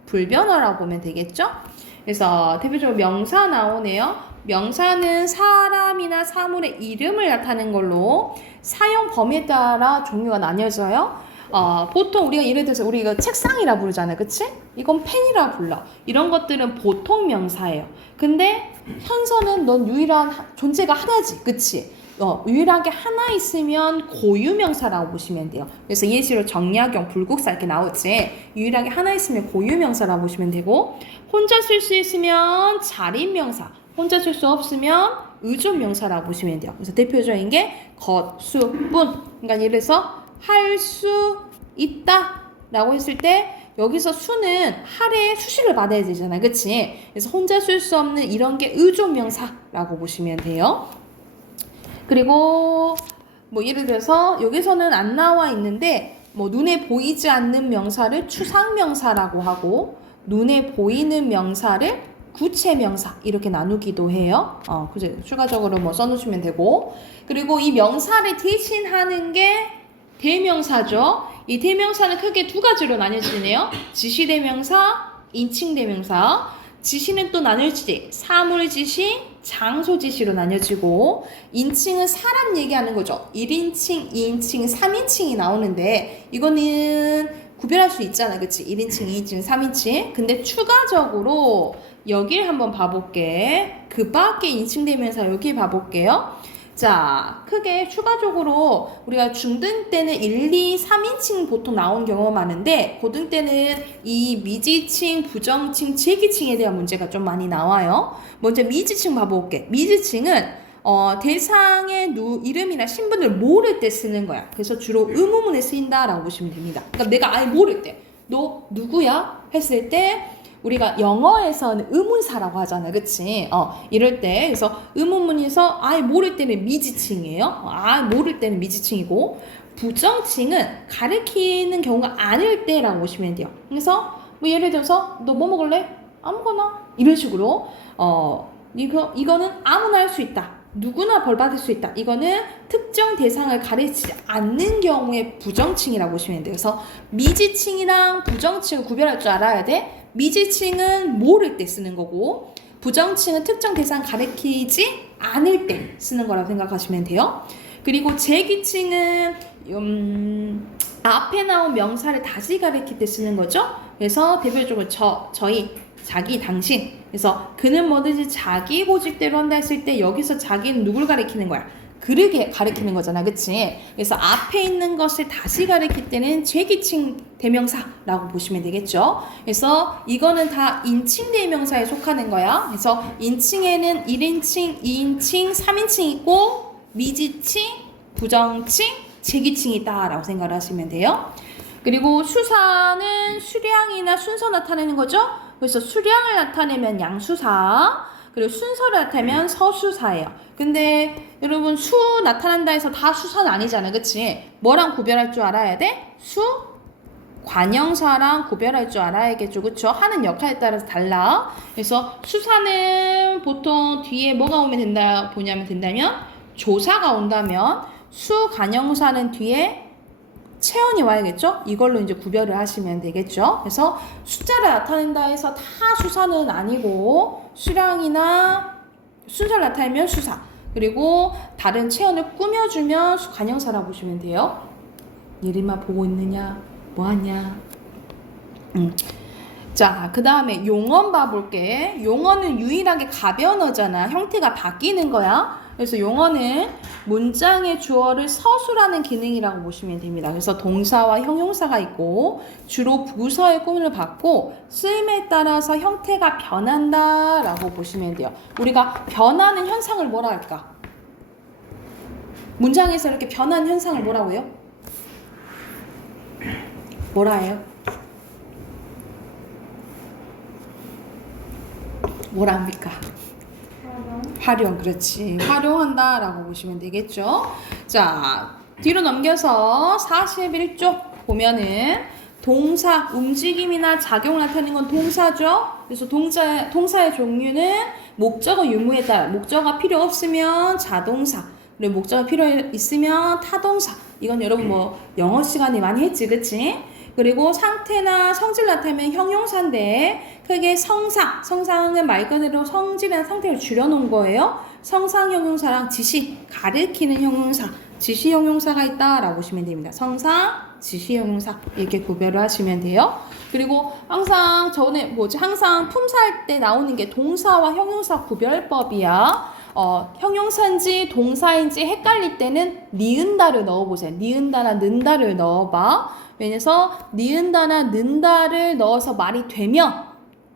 불변어라고 보면 되겠죠? 그래서 대표적으로 명사 나오네요. 명사는 사람이나 사물의 이름을 나타내는 걸로 사용 범위에 따라 종류가 나뉘어져요. 보통 우리가 예를 들어서 우리가 책상이라 부르잖아요. 그치? 이건 펜이라 불러. 이런 것들은 보통 명사예요. 근데 현서는 넌 유일한 존재가 하나지. 그치? 유일하게 하나 있으면 고유명사라고 보시면 돼요. 그래서 예시로 정약용, 불국사 이렇게 나오지. 유일하게 하나 있으면 고유명사라고 보시면 되고, 혼자 쓸 수 있으면 자립명사, 혼자 쓸 수 없으면 의존명사라고 보시면 돼요. 그래서 대표적인 게 것, 수, 뿐. 그러니까 예를 들어서 할 수 있다 라고 했을 때 여기서 수는 할에 수식을 받아야 되잖아. 그치? 그래서 혼자 쓸 수 없는 이런 게 의존명사라고 보시면 돼요. 그리고 뭐 예를 들어서 여기서는 안 나와 있는데 뭐 눈에 보이지 않는 명사를 추상명사라고 하고 눈에 보이는 명사를 구체명사 이렇게 나누기도 해요. 그죠? 추가적으로 뭐 써놓으시면 되고 그리고 이 명사를 대신하는 게 대명사죠. 이 대명사는 크게 두 가지로 나뉘어지네요. 지시대명사, 인칭대명사. 지시는 또 나뉘어지지. 사물지시, 장소지시로 나뉘어지고 인칭은 사람 얘기하는 거죠. 1인칭, 2인칭, 3인칭이 나오는데 이거는 구별할 수 있잖아. 그치? 1인칭, 2인칭, 3인칭. 근데 추가적으로 여길 한번 봐볼게. 그 밖에 인칭대명사 여기 봐볼게요. 자, 크게 추가적으로 우리가 중등 때는 1, 2, 3인칭 보통 나온 경우가 많은데 고등 때는 이 미지칭, 부정칭, 제기칭에 대한 문제가 좀 많이 나와요. 먼저 미지칭 봐볼게. 미지칭은 대상의 이름이나 신분을 모를 때 쓰는 거야. 그래서 주로 의문문에 쓰인다라고 보시면 됩니다. 그러니까 내가 아예 모를 때 너 누구야? 했을 때 우리가 영어에서는 의문사라고 하잖아. 그치? 이럴 때 그래서 의문문에서 아예 모를 때는 미지칭이에요. 모를 때는 미지칭이고 부정칭은 가리키는 경우가 아닐 때라고 보시면 돼요. 그래서 뭐 예를 들어서 너 뭐 먹을래? 아무거나 이런 식으로 이거는 아무나 할 수 있다. 누구나 벌 받을 수 있다. 이거는 특정 대상을 가리키지 않는 경우에 부정칭이라고 보시면 돼요. 그래서 미지칭이랑 부정칭을 구별할 줄 알아야 돼. 미지칭은 모를 때 쓰는 거고 부정칭은 특정 대상 가리키지 않을 때 쓰는 거라고 생각하시면 돼요. 그리고 제기칭은 앞에 나온 명사를 다시 가리킬 때 쓰는 거죠. 그래서 대표적으로 저희, 자기, 당신. 그래서 그는 뭐든지 자기 고집대로 한다 했을 때 여기서 자기는 누굴 가리키는 거야? 그를 가리키는 거잖아. 그치? 그래서 앞에 있는 것을 다시 가리킬 때는 제기칭 대명사라고 보시면 되겠죠. 그래서 이거는 다 인칭 대명사에 속하는 거야. 그래서 인칭에는 1인칭, 2인칭, 3인칭 있고 미지칭, 부정칭, 제기칭이 있다라고 생각을 하시면 돼요. 그리고 수사는 수량이나 순서 나타내는 거죠. 그래서 수량을 나타내면 양수사, 그리고 순서를 나타내면 서수사예요. 근데 여러분 수 나타난다 해서 다 수사는 아니잖아. 그치? 뭐랑 구별할 줄 알아야 돼? 수, 관형사랑 구별할 줄 알아야겠죠. 그쵸? 하는 역할에 따라서 달라. 그래서 수사는 보통 뒤에 뭐가 오면 된다면 조사가 온다면 수, 관형사는 뒤에 체언이 와야겠죠? 이걸로 이제 구별을 하시면 되겠죠? 그래서 숫자를 나타낸다 해서 다 수사는 아니고 수량이나 순서를 나타내면 수사, 그리고 다른 체언을 꾸며주면 관형사라 보시면 돼요. 예림아 보고 있느냐? 뭐하냐? 자, 그 다음에 용언 봐볼게. 용언은 유일하게 가변어잖아. 형태가 바뀌는 거야. 그래서 용어는 문장의 주어를 서술하는 기능이라고 보시면 됩니다. 그래서 동사와 형용사가 있고 주로 부서의 꾸미를 받고 쓰임에 따라서 형태가 변한다라고 보시면 돼요. 우리가 변하는 현상을 뭐라 할까? 문장에서 이렇게 변하는 현상을 뭐라고 해요? 뭐라 해요? 뭐라 합니까? 활용, 그렇지. 활용한다라고 보시면 되겠죠. 자, 뒤로 넘겨서 41쪽 보면은 동사, 움직임이나 작용을 나타내는 건 동사죠. 그래서 동사의 종류는 목적어 유무에 따라 목적어가 필요 없으면 자동사, 그리고 목적어가 필요 있으면 타동사. 이건 여러분 뭐 영어 시간에 많이 했지, 그치? 그리고 상태나 성질 나타내면 형용사인데 크게 성상은 말 그대로 성질이나 상태를 줄여놓은 거예요. 성상 형용사랑 지시, 가리키는 형용사, 지시 형용사가 있다라고 보시면 됩니다. 성상, 지시 형용사 이렇게 구별을 하시면 돼요. 그리고 항상 항상 품사할 때 나오는 게 동사와 형용사 구별법이야. 형용사인지 동사인지 헷갈릴 때는 니은다를 넣어보세요. 니은다나 는다를 넣어봐. 왜냐서 니은다나 는다를 넣어서 말이 되면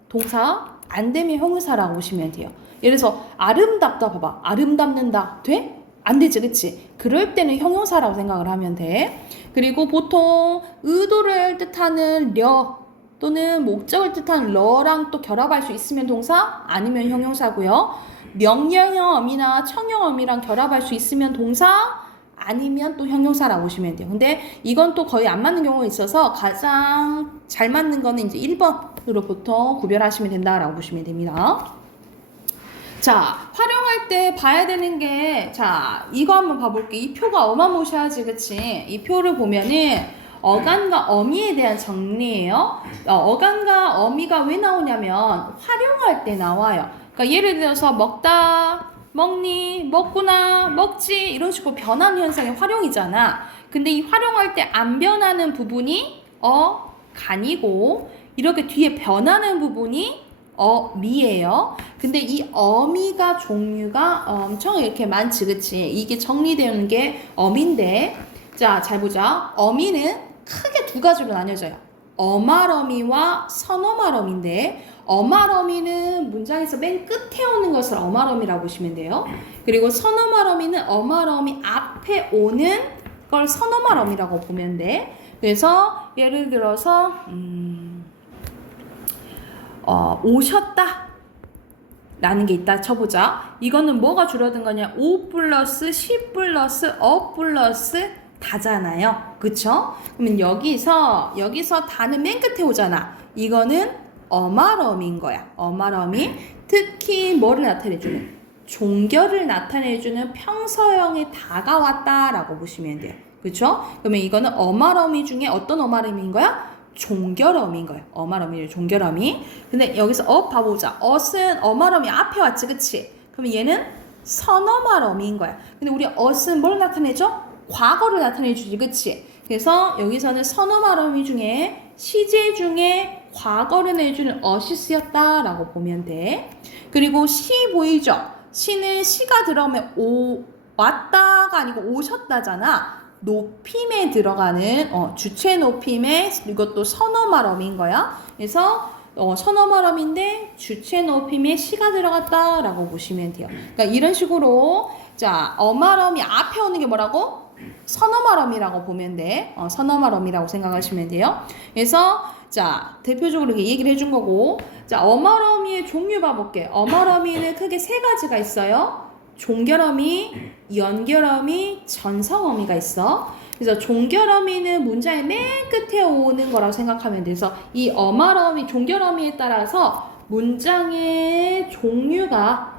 동사, 안 되면 형용사라고 보시면 돼요. 예를 들어서 아름답다 봐봐. 아름답는다 돼? 안 되지, 그치? 그럴 때는 형용사라고 생각을 하면 돼. 그리고 보통 의도를 뜻하는 려 또는 목적을 뜻하는 러랑 또 결합할 수 있으면 동사, 아니면 형용사고요. 명령형 어미나 청형 어미랑 결합할 수 있으면 동사, 아니면 또 형용사라고 보시면 돼요. 근데 이건 또 거의 안 맞는 경우가 있어서 가장 잘 맞는 거는 이제 1번으로 보통 구별하시면 된다라고 보시면 됩니다. 자, 활용할 때 봐야 되는 게, 자, 이거 한번 봐볼게. 이 표가 어마무시하지, 그치? 이 표를 보면은 어간과 어미에 대한 정리예요. 어간과 어미가 왜 나오냐면 활용할 때 나와요. 그러니까 예를 들어서 먹다, 먹니, 먹구나, 먹지 이런 식으로 변하는 현상이 활용이잖아. 근데 이 활용할 때 안 변하는 부분이 간이고 이렇게 뒤에 변하는 부분이 미예요. 근데 이 어미가 종류가 엄청 이렇게 많지, 그치? 이게 정리되는 게 어미인데, 자, 잘 보자. 어미는 크게 두 가지로 나뉘어져요. 어말어미와 선어말어미인데, 어말어미는 문장에서 맨 끝에 오는 것을 어말어미라고 보시면 돼요. 그리고 선어말어미는 어말어미 앞에 오는 걸 선어말어미라고 보면 돼. 그래서 예를 들어서 오셨다 라는 게 있다 쳐보자. 이거는 뭐가 줄어든 거냐? 오 플러스 시 플러스 플러스 다잖아요. 그쵸? 그러면 여기서 다는 맨 끝에 오잖아. 이거는 어말어미인 거야. 어말어미. 특히 뭐를 나타내주는? 종결을 나타내주는 평서형에 다가왔다 라고 보시면 돼요. 그쵸? 그러면 이거는 어말어미 중에 어떤 어말어미인 거야? 종결어미인 거예요. 어말어미를 종결어미. 근데 여기서 봐보자. 은 어말어미 앞에 왔지, 그치? 그러면 얘는 선어말어미인 거야. 근데 우리 은 뭘 나타내죠? 과거를 나타내주지, 그치? 그래서 여기서는 선어말어미 중에 시제 중에 과거를 내주는 어시 쓰였다라고 보면 돼. 그리고 시 보이죠? 시는 시가 들어오면 왔다가 아니고 오셨다잖아. 높임에 들어가는 주체 높임에 이것도 선어말어미인 거야. 그래서 선어말어미인데 주체 높임에 시가 들어갔다라고 보시면 돼요. 그러니까 이런 식으로 자 어말어미 앞에 오는 게 뭐라고? 선어말어미라고 보면 돼. 선어말어미라고 생각하시면 돼요. 그래서 자 대표적으로 이렇게 얘기를 해준 거고, 자 어말어미의 종류 봐볼게. 어말어미는 크게 세 가지가 있어요. 종결어미, 연결어미, 전성어미가 있어. 그래서 종결어미는 문장의 맨 끝에 오는 거라고 생각하면 돼서 이 어말어미, 종결어미에 따라서 문장의 종류가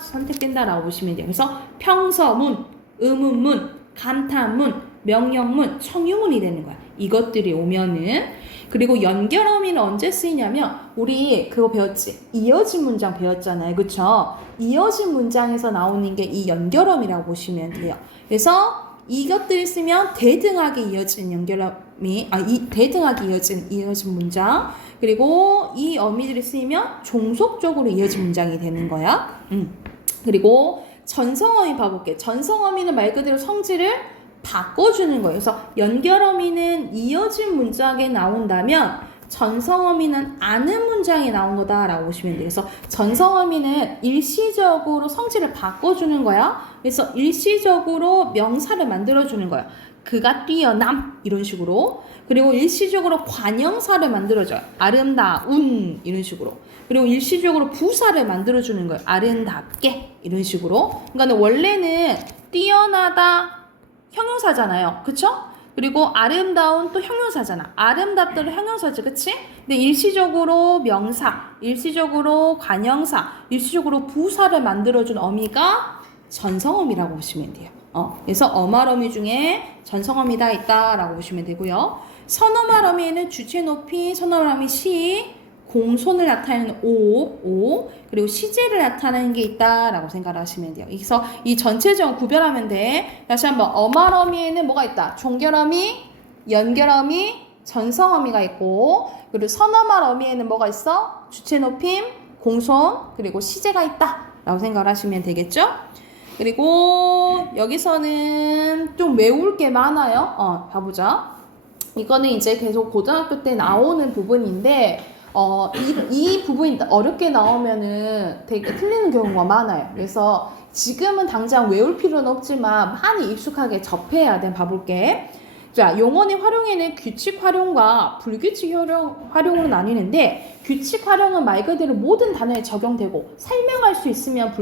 선택된다라고 보시면 돼요. 그래서 평서문, 의문문, 감탄문, 명령문, 청유문이 되는 거야. 이것들이 오면은. 그리고 연결어미는 언제 쓰이냐면 우리 그거 배웠지? 이어진 문장 배웠잖아요. 그쵸? 이어진 문장에서 나오는 게 이 연결어미라고 보시면 돼요. 그래서 이것들이 쓰면 대등하게 이어진 연결어미, 대등하게 이어진 문장. 그리고 이 어미들이 쓰이면 종속적으로 이어진 문장이 되는 거야. 그리고 전성어미 봐볼게. 전성어미는 말 그대로 성질을 바꿔주는 거예요. 그래서 연결어미는 이어진 문장에 나온다면 전성어미는 아는 문장에 나온 거다라고 보시면 돼요. 그래서 전성어미는 일시적으로 성질을 바꿔주는 거야. 그래서 일시적으로 명사를 만들어주는 거야. 그가 뛰어남 이런 식으로. 그리고 일시적으로 관형사를 만들어줘요. 아름다운 이런 식으로. 그리고 일시적으로 부사를 만들어주는 거예요. 아름답게 이런 식으로. 그러니까 원래는 뛰어나다 형용사잖아요. 그쵸? 그리고 아름다운 또 형용사잖아. 아름답다는 형용사지, 그치? 근데 일시적으로 명사, 일시적으로 관형사, 일시적으로 부사를 만들어준 어미가 전성어미라고 보시면 돼요. 그래서 어말어미 중에 전성어미가 있다라고 보시면 되고요. 선어말어미에는 주체 높이, 선어말어미 시, 공손을 나타내는 오, 그리고 시제를 나타내는 게 있다라고 생각을 하시면 돼요. 그래서 이 전체적으로 구별하면 돼. 다시 한번 어말어미에는 뭐가 있다? 종결어미, 연결어미, 전성어미가 있고, 그리고 선어말어미에는 뭐가 있어? 주체 높임, 공손, 그리고 시제가 있다라고 생각을 하시면 되겠죠? 그리고 여기서는 좀 외울 게 많아요. 봐보자. 이거는 이제 계속 고등학교 때 나오는 부분인데 이 부분이 어렵게 나오면은 되게 틀리는 경우가 많아요. 그래서 지금은 당장 외울 필요는 없지만 많이 익숙하게 접해야 돼. 봐볼게. 자, 용언의 활용에는 규칙 활용과 불규칙 활용으로 나뉘는데, 규칙 활용은 말 그대로 모든 단어에 적용되고 설명할 수 있으면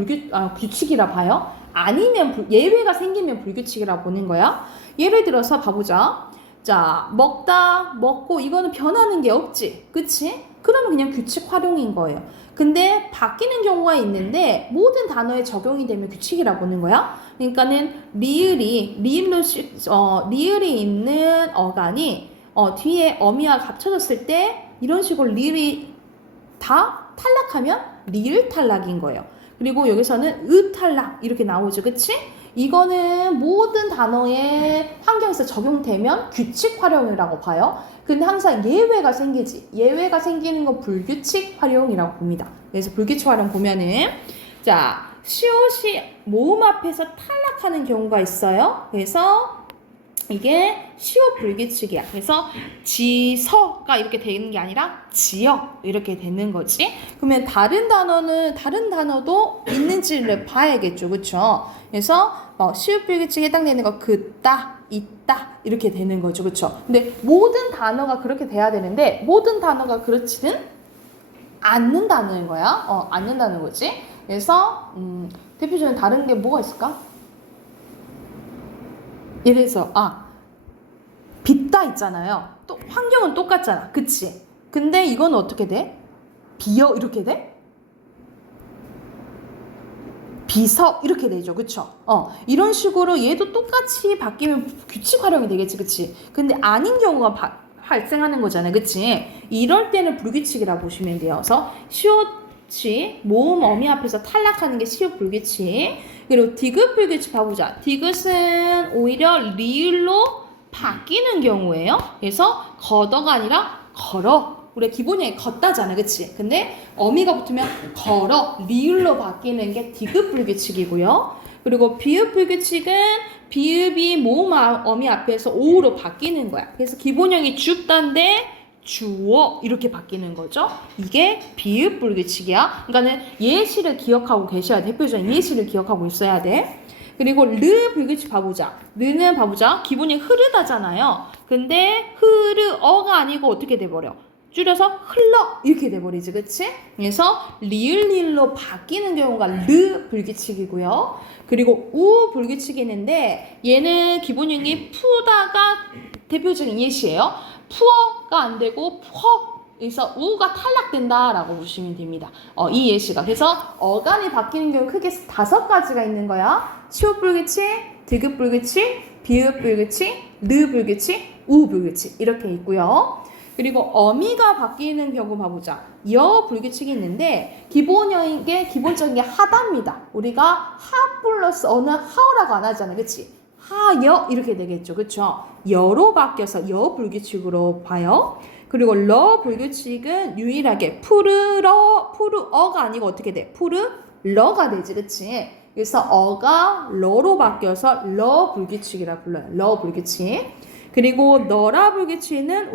규칙이라 봐요. 아니면 예외가 생기면 불규칙이라 보는 거야. 예를 들어서 봐보자. 자, 먹다, 먹고, 이거는 변하는 게 없지. 그치? 그러면 그냥 규칙 활용인 거예요. 근데 바뀌는 경우가 있는데 모든 단어에 적용이 되면 규칙이라 보는 거야. 그러니까는 리을이 있는 어간이 뒤에 어미와 합쳐졌을 때 이런 식으로 리을이 다 탈락하면 리을 탈락인 거예요. 그리고 여기서는 으 탈락 이렇게 나오죠. 그치? 이거는 모든 단어의 환경에서 적용되면 규칙 활용이라고 봐요. 근데 항상 예외가 생기지. 예외가 생기는 건 불규칙 활용이라고 봅니다. 그래서 불규칙 활용 보면은 자, 시옷이 모음 앞에서 탈락하는 경우가 있어요. 그래서 이게 시옷 불규칙이야. 그래서 지서가 이렇게 되는 게 아니라 지역 이렇게 되는 거지. 그러면 다른 단어도 있는지를 봐야겠죠. 그쵸? 그래서 시옷 불규칙에 해당되는 거 그따, 있다 이렇게 되는 거죠. 그쵸? 근데 모든 단어가 그렇게 돼야 되는데 모든 단어가 그렇지는 않는다는 거야. 않는다는 거지. 그래서 대표적인 다른 게 뭐가 있을까? 예를 들어서 빗다 있잖아요. 또 환경은 똑같잖아. 그치? 근데 이거는 어떻게 돼? 비어 이렇게 돼? 비서 이렇게 되죠. 그쵸? 이런 식으로 얘도 똑같이 바뀌면 규칙 활용이 되겠지. 그치? 근데 아닌 경우가 발생하는 거잖아요. 그치? 이럴 때는 불규칙이라고 보시면 돼요. 그래서 시옷이 모음 어미 앞에서 탈락하는 게 시옷 불규칙. 그리고 디귿 불규칙 봐보자. 디귿은 오히려 리을로 바뀌는 경우예요. 그래서 걷어가 아니라 걸어. 우리 기본형이 걷다잖아. 그치? 근데 어미가 붙으면 걸어. 리을로 바뀌는 게 디귿 불규칙이고요. 그리고 비읍 불규칙은 비읍이 모음 어미 앞에서 오로 바뀌는 거야. 그래서 기본형이 죽다인데 주어 이렇게 바뀌는 거죠. 이게 비읍 불규칙이야. 그러니까는 예시를 기억하고 계셔야 돼. 대표적인 예시를 기억하고 있어야 돼. 그리고 르 불규칙 봐보자. 르는 봐보자. 기본이 흐르다잖아요. 근데 흐르어가 아니고 어떻게 돼버려? 줄여서 흘러 이렇게 돼버리지. 그치? 그래서 리을로 바뀌는 경우가 르 불규칙이고요. 그리고 우 불규칙이 있는데 얘는 기본형이 푸다가 대표적인 예시예요. 푸어가 안 되고 푸어 그래서 우가 탈락된다라고 보시면 됩니다. 이 예시가. 그래서 어간이 바뀌는 경우 크게 5가지가 있는 거야. 시옷 불규칙, 디귿 불규칙, 비읍 불규칙, 르 불규칙, 우 불규칙 이렇게 있고요. 그리고 어미가 바뀌는 경우 봐보자. 여 불규칙이 있는데 기본적인 게 하다입니다. 우리가 하 플러스 어는 하어라고 안 하잖아. 그치? 하여 이렇게 되겠죠. 그쵸? 여로 바뀌어서 여 불규칙으로 봐요. 그리고 러 불규칙은 유일하게 푸르어가 아니고 어떻게 돼? 푸르러가 되지. 그치? 그래서 어가 러로 바뀌어서 러 불규칙이라 불러요. 러 불규칙. 그리고 너라 불규칙은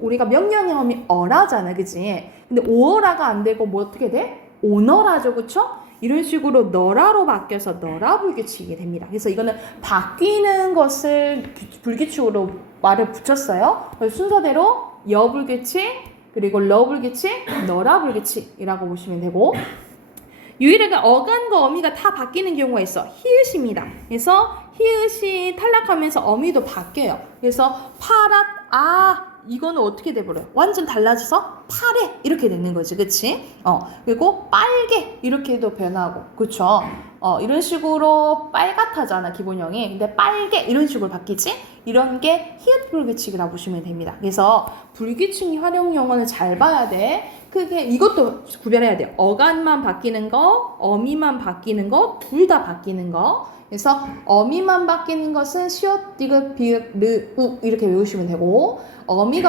우리가 명령형이 어라잖아. 그치? 근데 오어라가 안 되고 뭐 어떻게 돼? 오너라죠. 그쵸? 이런 식으로 너라로 바뀌어서 너라 불규칙이 됩니다. 그래서 이거는 바뀌는 것을 불규칙으로 말을 붙였어요. 순서대로 여 불규칙, 그리고 러 불규칙, 너라 불규칙이라고 보시면 되고 유일하게 어간과 어미가 다 바뀌는 경우가 있어. 히읗입니다. 그래서 히읗이 탈락하면서 어미도 바뀌어요. 그래서 파랗, 이거는 어떻게 돼버려요? 완전 달라져서 파래 이렇게 되는 거지, 그치? 그리고 빨개 이렇게도 변하고, 그쵸? 이런 식으로 빨갛다잖아, 기본형이. 근데 빨개 이런 식으로 바뀌지? 이런 게 히읗 불규칙이라고 보시면 됩니다. 그래서 불규칙 활용 용어는 잘 봐야 돼. 그게 이것도 구별해야 돼요. 어간만 바뀌는 거, 어미만 바뀌는 거, 둘 다 바뀌는 거. 그래서 어미만 바뀌는 것은 시옷, 디귿, 비읍, 르, 우 이렇게 외우시면 되고, 어미는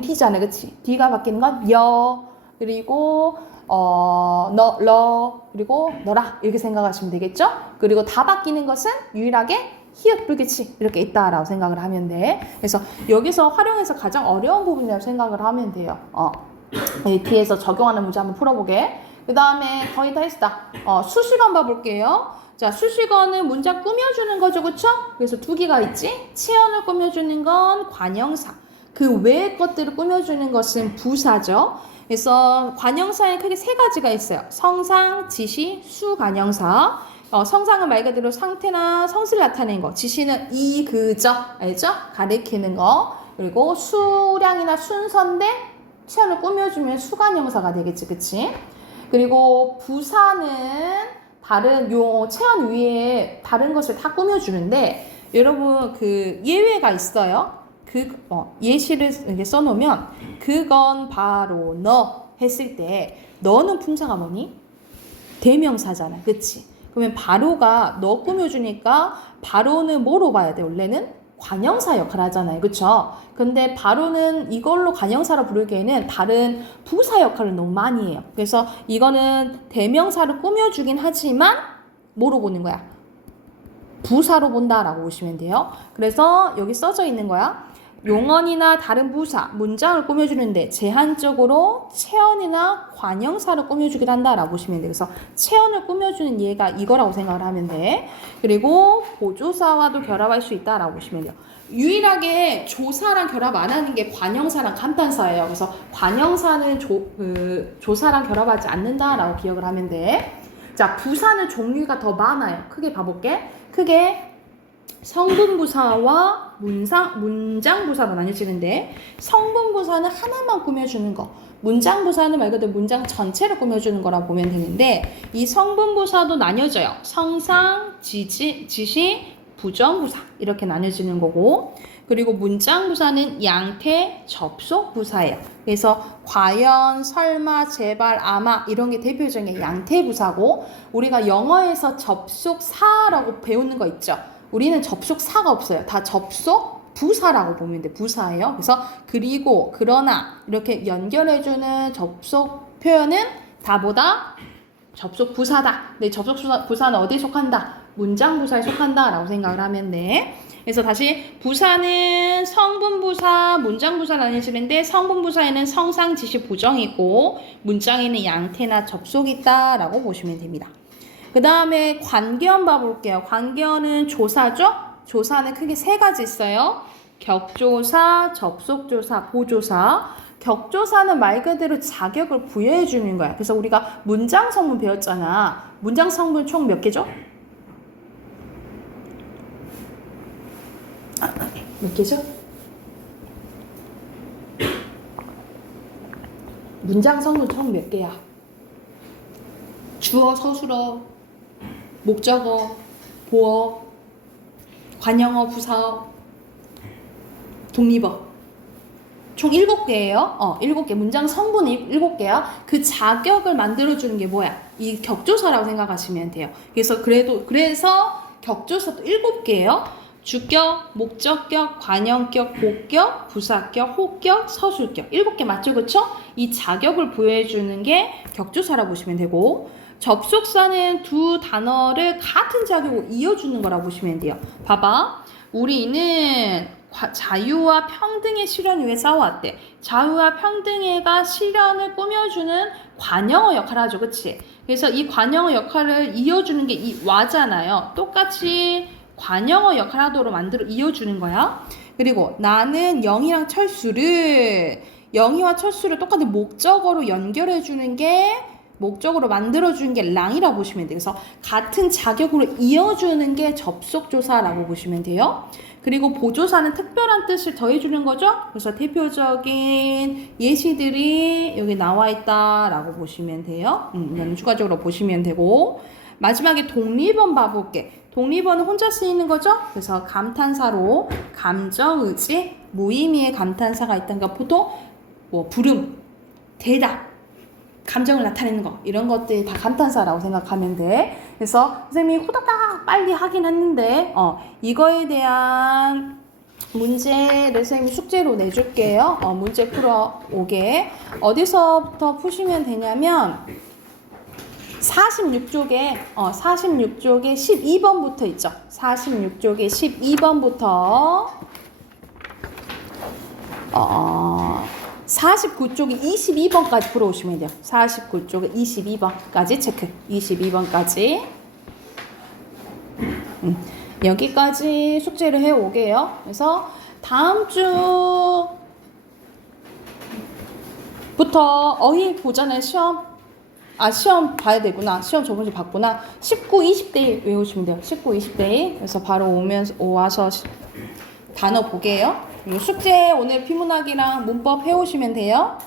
뒤잖아, 그치? 뒤가 바뀌는 건 여, 그리고 너, 러, 그리고 너라 이렇게 생각하시면 되겠죠? 그리고 다 바뀌는 것은 유일하게 히읗 불규칙 이렇게 있다라고 생각을 하면 돼. 그래서 여기서 활용해서 가장 어려운 부분이라고 생각을 하면 돼요. 뒤에서 적용하는 문제 한번 풀어보게. 그 다음에 거의 다 했다. 수식어 봐볼게요. 자, 수식어는 문장 꾸며주는 거죠, 그쵸? 그래서 두 개가 있지? 체언을 꾸며주는 건 관형사. 그 외의 것들을 꾸며주는 것은 부사죠. 그래서 관형사에 크게 세 가지가 있어요. 성상, 지시, 수관형사. 성상은 말 그대로 상태나 성질을 나타내는 거. 지시는 이, 그, 저. 알죠? 가리키는 거. 그리고 수량이나 순서인데 체언을 꾸며주면 수관형사가 되겠지, 그치? 그리고 부사는 다른 체언 위에 다른 것을 다 꾸며주는데, 여러분 그 예외가 있어요. 예시를 이렇게 써놓으면 그건 바로 너 했을 때 너는 품사가 뭐니? 대명사잖아, 그치? 그러면 바로가 너 꾸며주니까 바로는 뭐로 봐야 돼? 원래는 관형사 역할을 하잖아요, 그쵸? 근데 바로는 이걸로 관형사로 부르기에는 다른 부사 역할을 너무 많이 해요. 그래서 이거는 대명사를 꾸며주긴 하지만 뭐로 보는 거야? 부사로 본다라고 보시면 돼요. 그래서 여기 써져 있는 거야. 용언이나 다른 부사, 문장을 꾸며주는데 제한적으로 체언이나 관형사를 꾸며주기도 한다라고 보시면 돼요. 그래서 체언을 꾸며주는 예가 이거라고 생각을 하면 돼. 그리고 보조사와도 결합할 수 있다라고 보시면 돼요. 유일하게 조사랑 결합 안 하는 게 관형사랑 감탄사예요. 그래서 관형사는 조사랑 결합하지 않는다라고 기억을 하면 돼. 자, 부사는 종류가 더 많아요. 크게 봐볼게. 크게 성분부사와 문장부사로 나뉘어지는데, 성분부사는 하나만 꾸며주는 거, 문장부사는 말 그대로 문장 전체를 꾸며주는 거라 보면 되는데, 이 성분부사도 나뉘어져요. 성상, 지시, 부정부사 이렇게 나뉘어지는 거고, 그리고 문장부사는 양태, 접속부사예요. 그래서 과연, 설마, 제발, 아마 이런 게 대표적인 양태부사고, 우리가 영어에서 접속사라고 배우는 거 있죠. 우리는 접속사가 없어요. 다 접속부사라고 보면 돼. 부사예요. 그래서 그리고, 그러나 이렇게 연결해주는 접속 표현은 다 뭐다? 접속부사다. 근데 접속부사는 어디에 속한다? 문장부사에 속한다 라고 생각을 하면 돼. 그래서 다시 부사는 성분부사, 문장부사 나뉘어지는데, 성분부사에는 성상, 지시, 부정이 있고 문장에는 양태나 접속이 있다 라고 보시면 됩니다. 그 다음에 관계어 봐볼게요. 관계어는 조사죠? 조사는 크게 세 가지 있어요. 격조사, 접속조사, 보조사. 격조사는 말 그대로 자격을 부여해 주는 거야. 그래서 우리가 문장 성분 배웠잖아. 문장 성분 총 몇 개죠? 몇 개죠? 문장 성분 총 몇 개야? 주어, 서술어, 목적어, 보어, 관형어, 부사어, 독립어. 총 7개예요. 7개. 문장 성분이 7개야. 그 자격을 만들어주는 게 뭐야? 이 격조사라고 생각하시면 돼요. 그래서 격조사도 7개예요. 주격, 목적격, 관형격, 보격, 부사격, 호격, 서술격. 7개 맞죠? 그쵸? 이 자격을 부여해주는 게 격조사라고 보시면 되고, 접속사는 두 단어를 같은 자격으로 이어주는 거라고 보시면 돼요. 봐봐. 우리는 자유와 평등의 실현 위해 싸워왔대. 자유와 평등의가 실현을 꾸며주는 관형어 역할을 하죠. 그치? 그래서 이 관형어 역할을 이어주는 게 이 와잖아요. 똑같이 관형어 역할 하도록 이어주는 거야. 그리고 나는 영희와 철수를 똑같은 목적어로 연결해주는 게 목적으로 만들어주는 게 랑이라고 보시면 돼요. 그래서 같은 자격으로 이어주는 게 접속조사라고 보시면 돼요. 그리고 보조사는 특별한 뜻을 더해주는 거죠. 그래서 대표적인 예시들이 여기 나와 있다라고 보시면 돼요. 이건 추가적으로 보시면 되고, 마지막에 독립원 봐볼게. 독립원은 혼자 쓰이는 거죠. 그래서 감탄사로 감정의지, 무의미의 감탄사가 있다는 보통 뭐 부름, 대답, 감정을 나타내는 거 이런 것들이 다 감탄사라고 생각하면 돼. 그래서 선생님이 후다닥 빨리 하긴 했는데 이거에 대한 문제를 선생님이 숙제로 내줄게요. 문제 풀어 오게. 어디서부터 푸시면 되냐면 46쪽에 12번부터 있죠. 46쪽에 12번부터 49쪽에 22번까지 풀어오시면 돼요. 49쪽에 22번까지 체크. 22번까지. 여기까지 숙제를 해오게요. 그래서 다음 주부터 어휘 보잖아요. 시험 봐야 되구나. 시험 저번 주에 봤구나. 19, 20대 외우시면 돼요. 19, 20대. 그래서 바로 와서 단어 보게요. 숙제 오늘 비문학이랑 문법 해오시면 돼요.